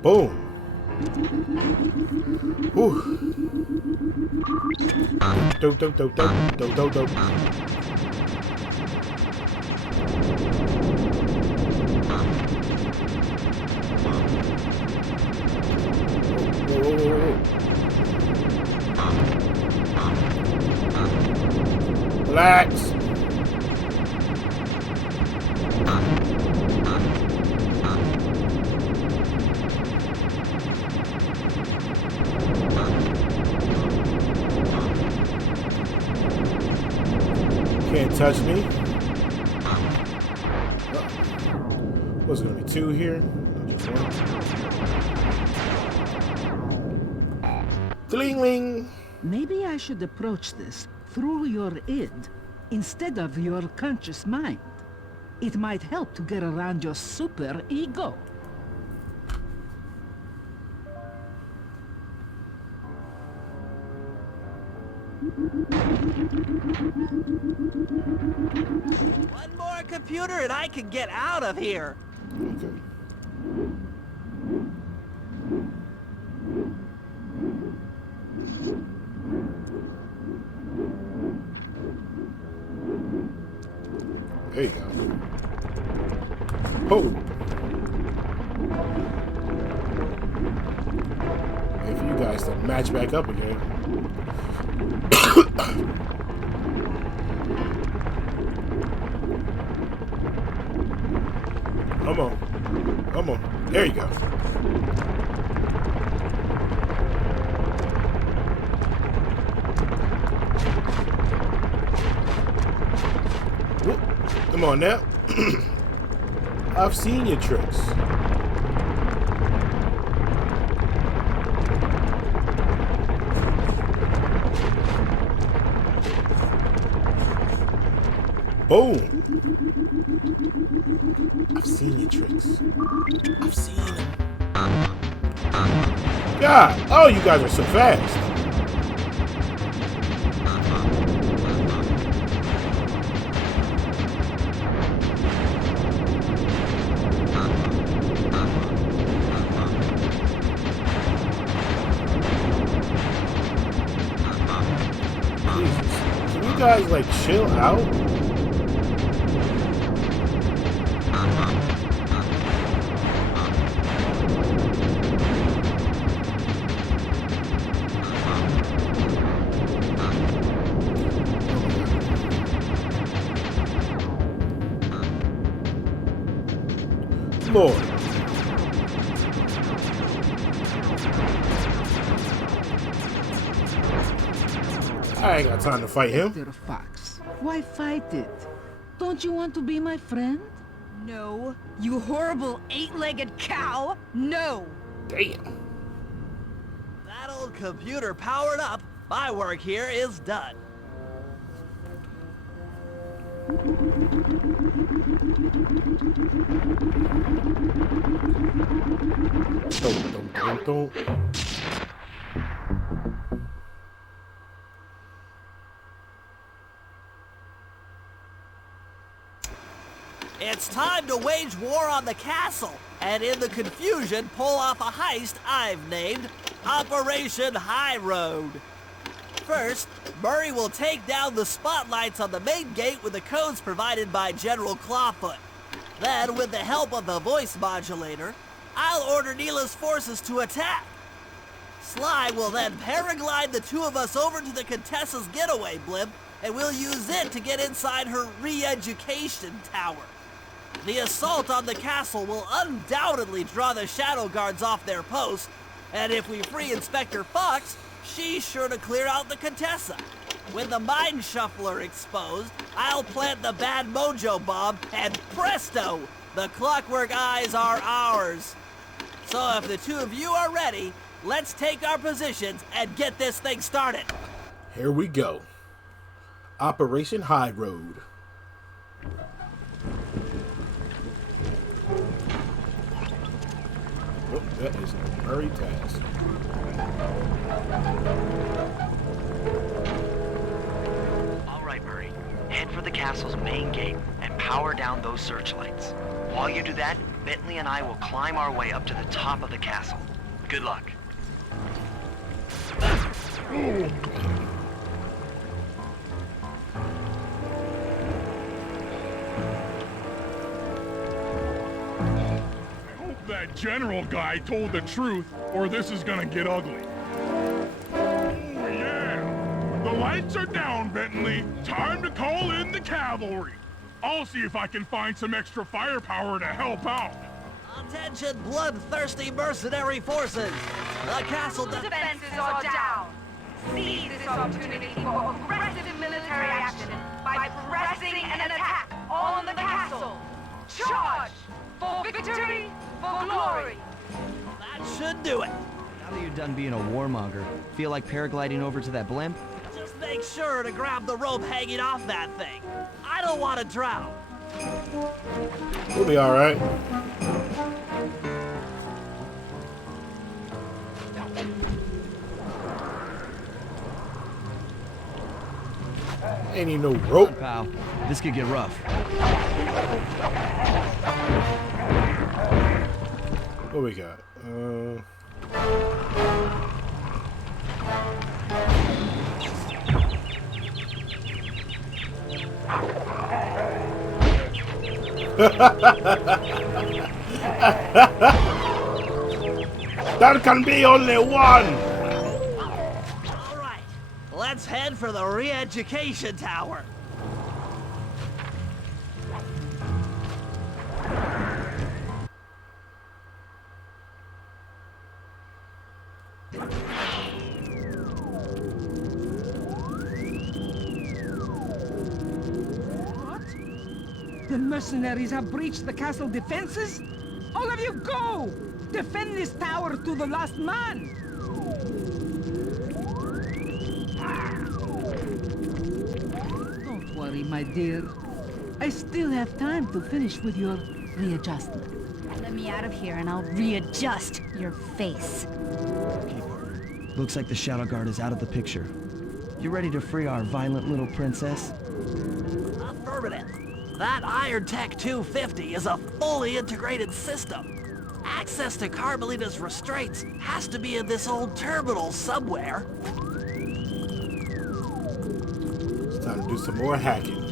Boom. Whew. Do do do do do do do. Relax. Can't touch me. What's it gonna be, 2 here? No, just 1. Dling-ling. Maybe I should approach this through your id instead of your conscious mind. It might help to get around your super ego. One more computer and I can get out of here. Okay. There you go. Oh! Wait for you guys to match back up again. Come on. Come on. There you go. Whoop. Come on now. I've seen your tricks. Boom. I've seen your tricks. I've seen them. God. Oh, you guys are so fast. Jesus. Can you guys like chill out? Lord. I ain't got time to fight him. Mr. Fox, why fight it? Don't you want to be my friend? No, you horrible eight-legged cow! No! Damn. That old computer powered up. My work here is done. Don't. It's time to wage war on the castle, and in the confusion, pull off a heist I've named Operation High Road. First, Murray will take down the spotlights on the main gate with the codes provided by General Clawfoot. Then, with the help of the voice modulator, I'll order Neyla's forces to attack. Sly will then paraglide the two of us over to the Contessa's getaway blimp, and we'll use it to get inside her re-education tower. The assault on the castle will undoubtedly draw the Shadow Guards off their post, and if we free Inspector Fox, she's sure to clear out the Contessa. With the Mind Shuffler exposed, I'll plant the bad mojo bomb, and presto! The Clockwerk eyes are ours. So if the two of you are ready, let's take our positions and get this thing started. Here we go. Operation High Road. Oh, that is a very task. All right, Murray. Head for the castle's main gate and power down those searchlights. While you do that, Bentley and I will climb our way up to the top of the castle. Good luck. That general guy told the truth, or this is gonna get ugly. Oh, yeah! The lights are down, Bentley. Time to call in the cavalry. I'll see if I can find some extra firepower to help out. Attention, bloodthirsty mercenary forces! The castle Defenses are down. Seize this opportunity for aggressive military action by pressing an attack on the castle. Charge! For victory, for glory! That should do it. Now that you're done being a warmonger, feel like paragliding over to that blimp? Just make sure to grab the rope hanging off that thing. I don't want to drown. We'll be alright. Ain't even no rope. Pal, this could get rough. What we got? There can be only one! Alright, let's head for the re-education tower. The mercenaries have breached the castle defenses? All of you go! Defend this tower to the last man! Don't worry, my dear. I still have time to finish with your readjustment. Let me out of here and I'll readjust your face. Okay, partner. Looks like the Shadow Guard is out of the picture. You ready to free our violent little princess? Affirmative. That Iron Tech 250 is a fully integrated system. Access to Carmelita's restraints has to be in this old terminal somewhere. It's time to do some more hacking.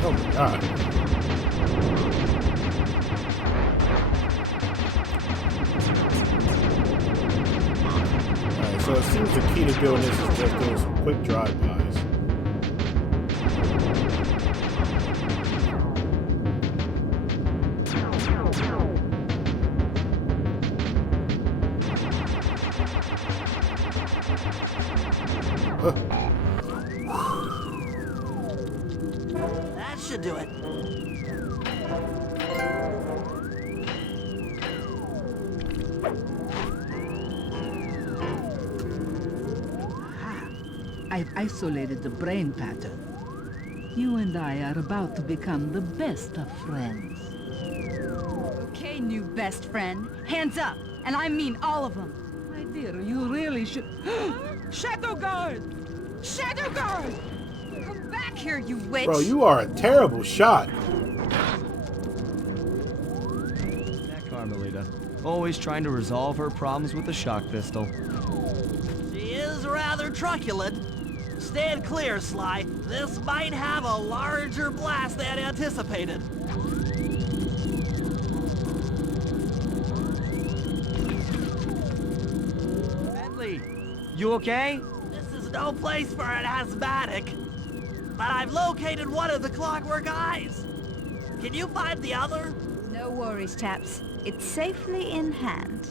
Oh my God. Alright, so it seems the key to doing this is just doing some quick drive-bys. That should do it. I've isolated the brain pattern. You and I are about to become the best of friends. Okay, new best friend. Hands up, and I mean all of them. My dear, you really should... Shadow Guard! Shadow Guard! Come back here, you witch! Bro, you are a terrible shot. That Carmelita. Always trying to resolve her problems with a shock pistol. She is rather truculent. Stand clear, Sly. This might have a larger blast than anticipated. Bentley, you okay? This is no place for an asthmatic. But I've located one of the Clockwerk eyes. Can you find the other? No worries, chaps. It's safely in hand.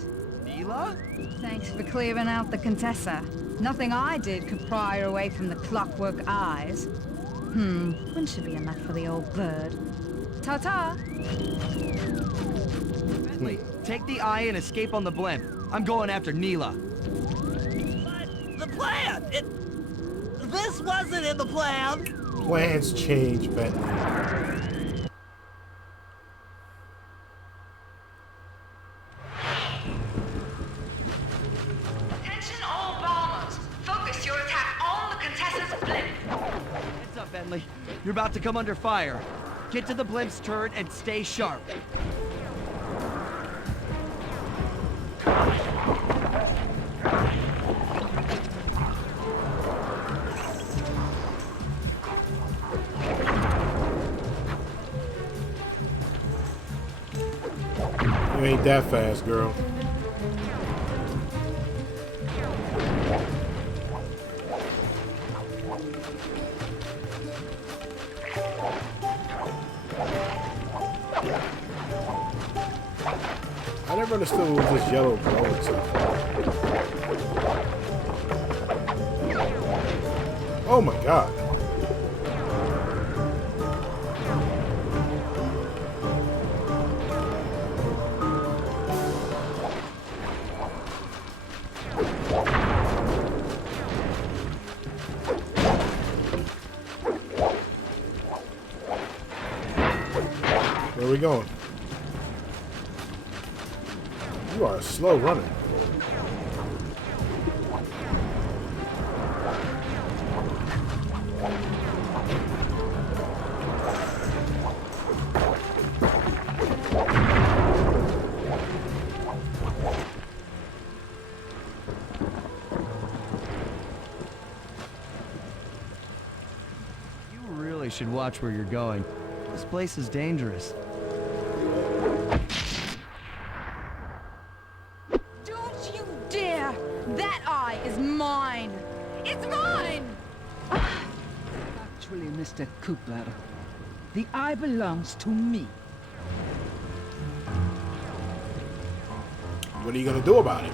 Neyla? Thanks for clearing out the Contessa. Nothing I did could pry her away from the Clockwerk eyes. One should be enough for the old bird. Ta-ta! Bentley, take the eye and escape on the blimp. I'm going after Neyla. But the plan! This wasn't in the plan! Plans change, Bentley. Attention all bombers. Focus your attack on the Contessa's blimp. Heads up, Bentley. You're about to come under fire. Get to the blimp's turret and stay sharp. You ain't that fast, girl. understood what this yellow glowing stuff. Oh my god. Where are we going? You are a slow runner. You really should watch where you're going. This place is dangerous. Don't you dare! That eye is mine! It's mine! Actually, Mr. Cooper, the eye belongs to me. What are you gonna do about it?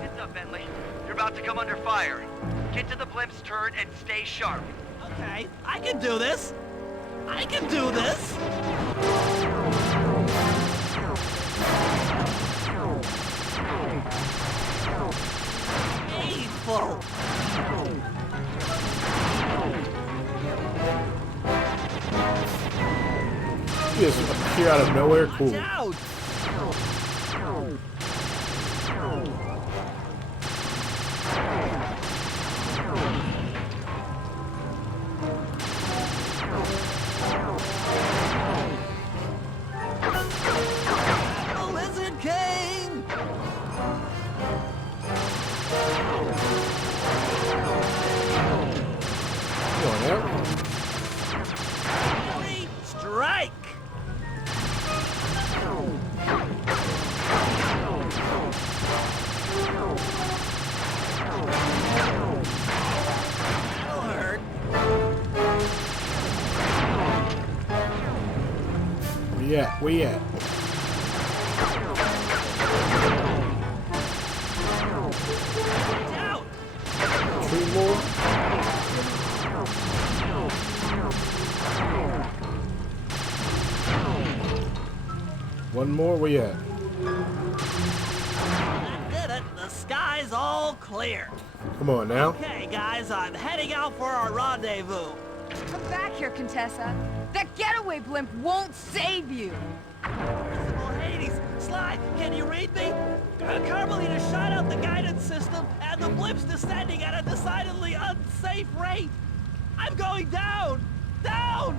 Heads up, Bentley. You're about to come under fire. Get to the blimp's turret and stay sharp. Okay, I can do this. I can do this. Painful. You just appear out of nowhere. Cool. Out. Lizard King. Come on now. Billy, strike. That'll hurt. Where you at? Where you at? Out. Three more. One more. Where you at? That did it. The sky's all clear. Come on now. Okay, guys, I'm heading out for our rendezvous. Come back here, Contessa. That getaway blimp won't save you. Oh, Hades, Sly, can you read me? Carmelita shot out the guidance system, and the blimp's descending at a decidedly unsafe rate. I'm going down! Down!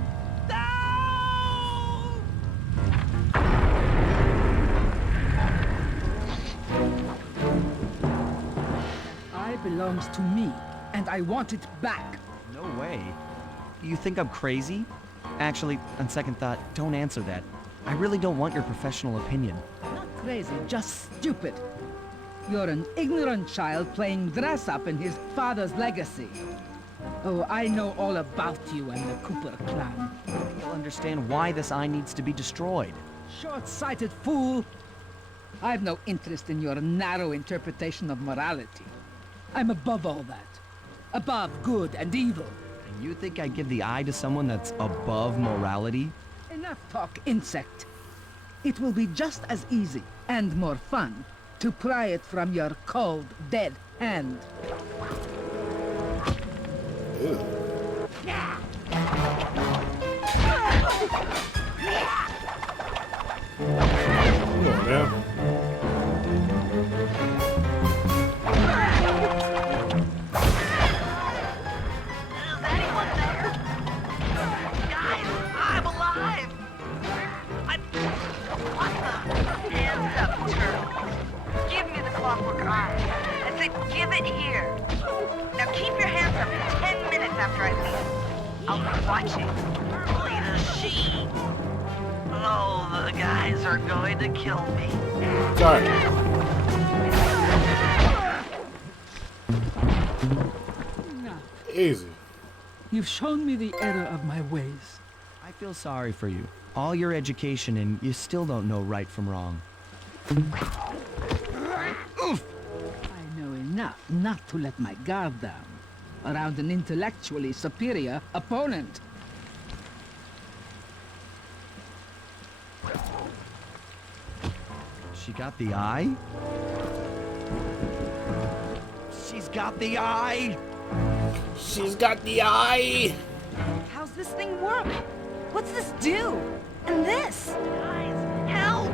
Down! Eye belongs to me, and I want it back. No way. You think I'm crazy? Actually, on second thought, don't answer that. I really don't want your professional opinion. Not crazy, just stupid. You're an ignorant child playing dress-up in his father's legacy. Oh, I know all about you and the Cooper clan. You'll understand why this eye needs to be destroyed. Short-sighted fool! I've no interest in your narrow interpretation of morality. I'm above all that. Above good and evil. And you think I'd give the eye to someone that's above morality? Enough talk, insect. It will be just as easy and more fun to pry it from your cold, dead hand. Ew. Come on now. Is anyone there? Guys, I'm alive! What the? Hands up, turtle. Give me the clockwork eye. I said give it here. Now keep your hands up for 10 minutes after I leave. I'll be watching. Early the she. Oh, the guys are going to kill me. Sorry. Easy. You've shown me the error of my ways. I feel sorry for you. All your education and you still don't know right from wrong. I know enough not to let my guard down around an intellectually superior opponent. She got the eye? She's got the eye! She's got the eye! How's this thing work? What's this do? And this? Guys, help!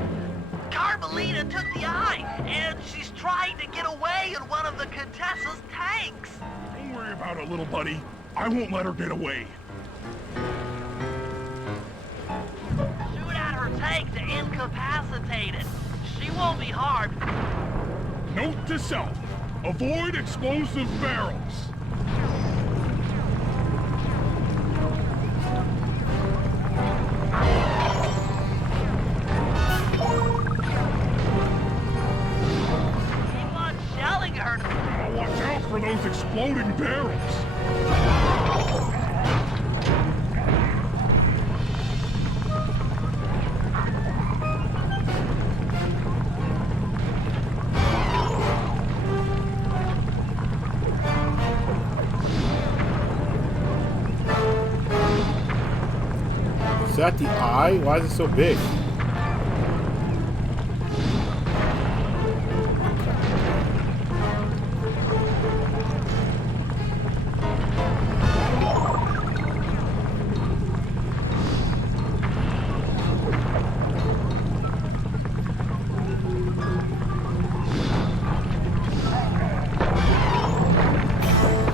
Carmelita took the eye, and she's trying to get away in one of the Contessa's tanks. Don't worry about it, little buddy. I won't let her get away. Shoot at her tank to incapacitate it. She won't be harmed. Note to self. Avoid explosive barrels. Keep on shelling her. Now watch out for those exploding barrels. Is that the eye? Why is it so big?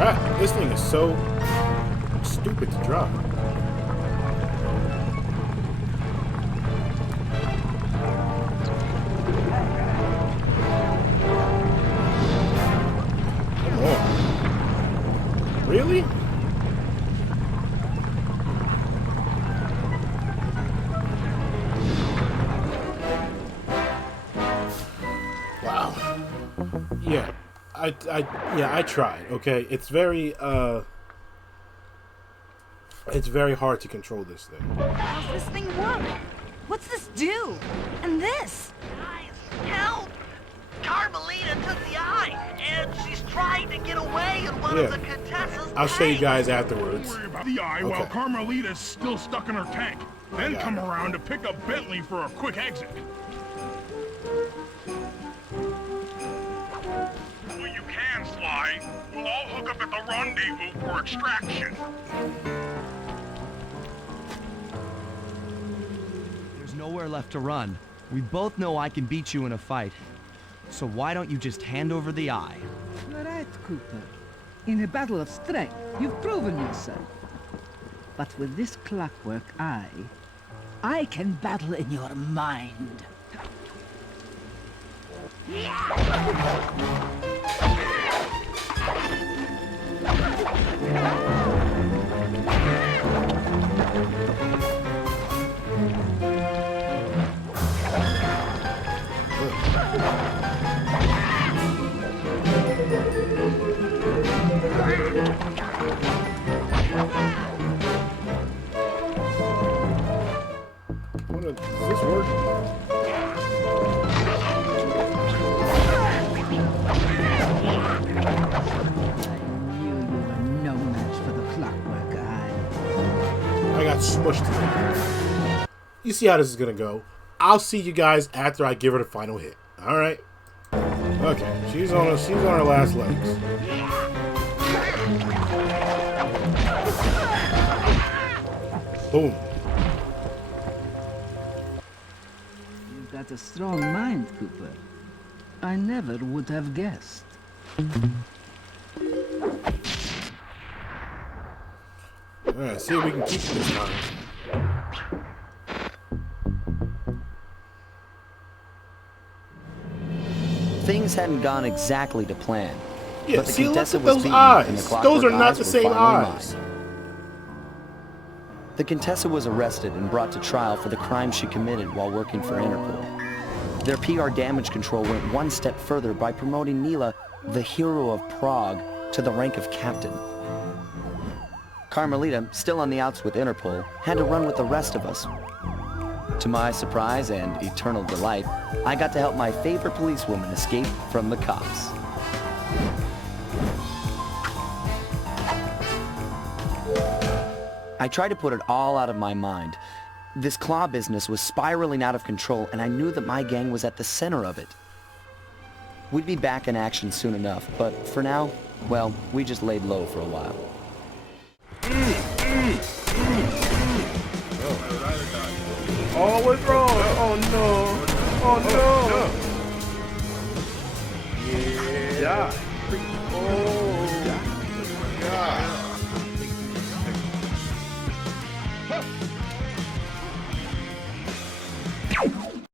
Ah, this thing is so stupid to drop. Really? Wow. Yeah. I tried, okay? It's very hard to control this thing. How's this thing work? What's this do? And this? Guys, help! Carmelita took the eye, and she's trying to get away in one of the Contessa's I'll show you tanks. guys Don't afterwards. worry about the eye while Carmelita's still stuck in her tank. Then come around to pick up Bentley for a quick exit. Well, you can, Sly. We'll all hook up at the rendezvous for extraction. There's nowhere left to run. We both know I can beat you in a fight. So why don't you just hand over the eye? You're right, Cooper. In a battle of strength, you've proven yourself. But with this Clockwerk eye, I can battle in your mind. Does this work? I knew you were no match for the Clockwerk eye. I got smushed together. You see how this is gonna go. I'll see you guys after I give her the final hit. Alright? Okay, she's on her last legs. Boom. You've got a strong mind, Cooper. I never would have guessed. Alright, see if we can keep it this time. Things hadn't gone exactly to plan. Yeah, but the see, look Contessa at was those beaten, and the eyes. Clockwerk Those are not eyes the were same finally eyes. mine. The Contessa was arrested and brought to trial for the crime she committed while working for Interpol. Their PR damage control went one step further by promoting Neyla, the hero of Prague, to the rank of captain. Carmelita, still on the outs with Interpol, had to run with the rest of us. To my surprise and eternal delight, I got to help my favorite policewoman escape from the cops. I tried to put it all out of my mind. This claw business was spiraling out of control, and I knew that my gang was at the center of it. We'd be back in action soon enough, but for now, well, we just laid low for a while. Oh, what's wrong? Oh no! Oh no! Yeah.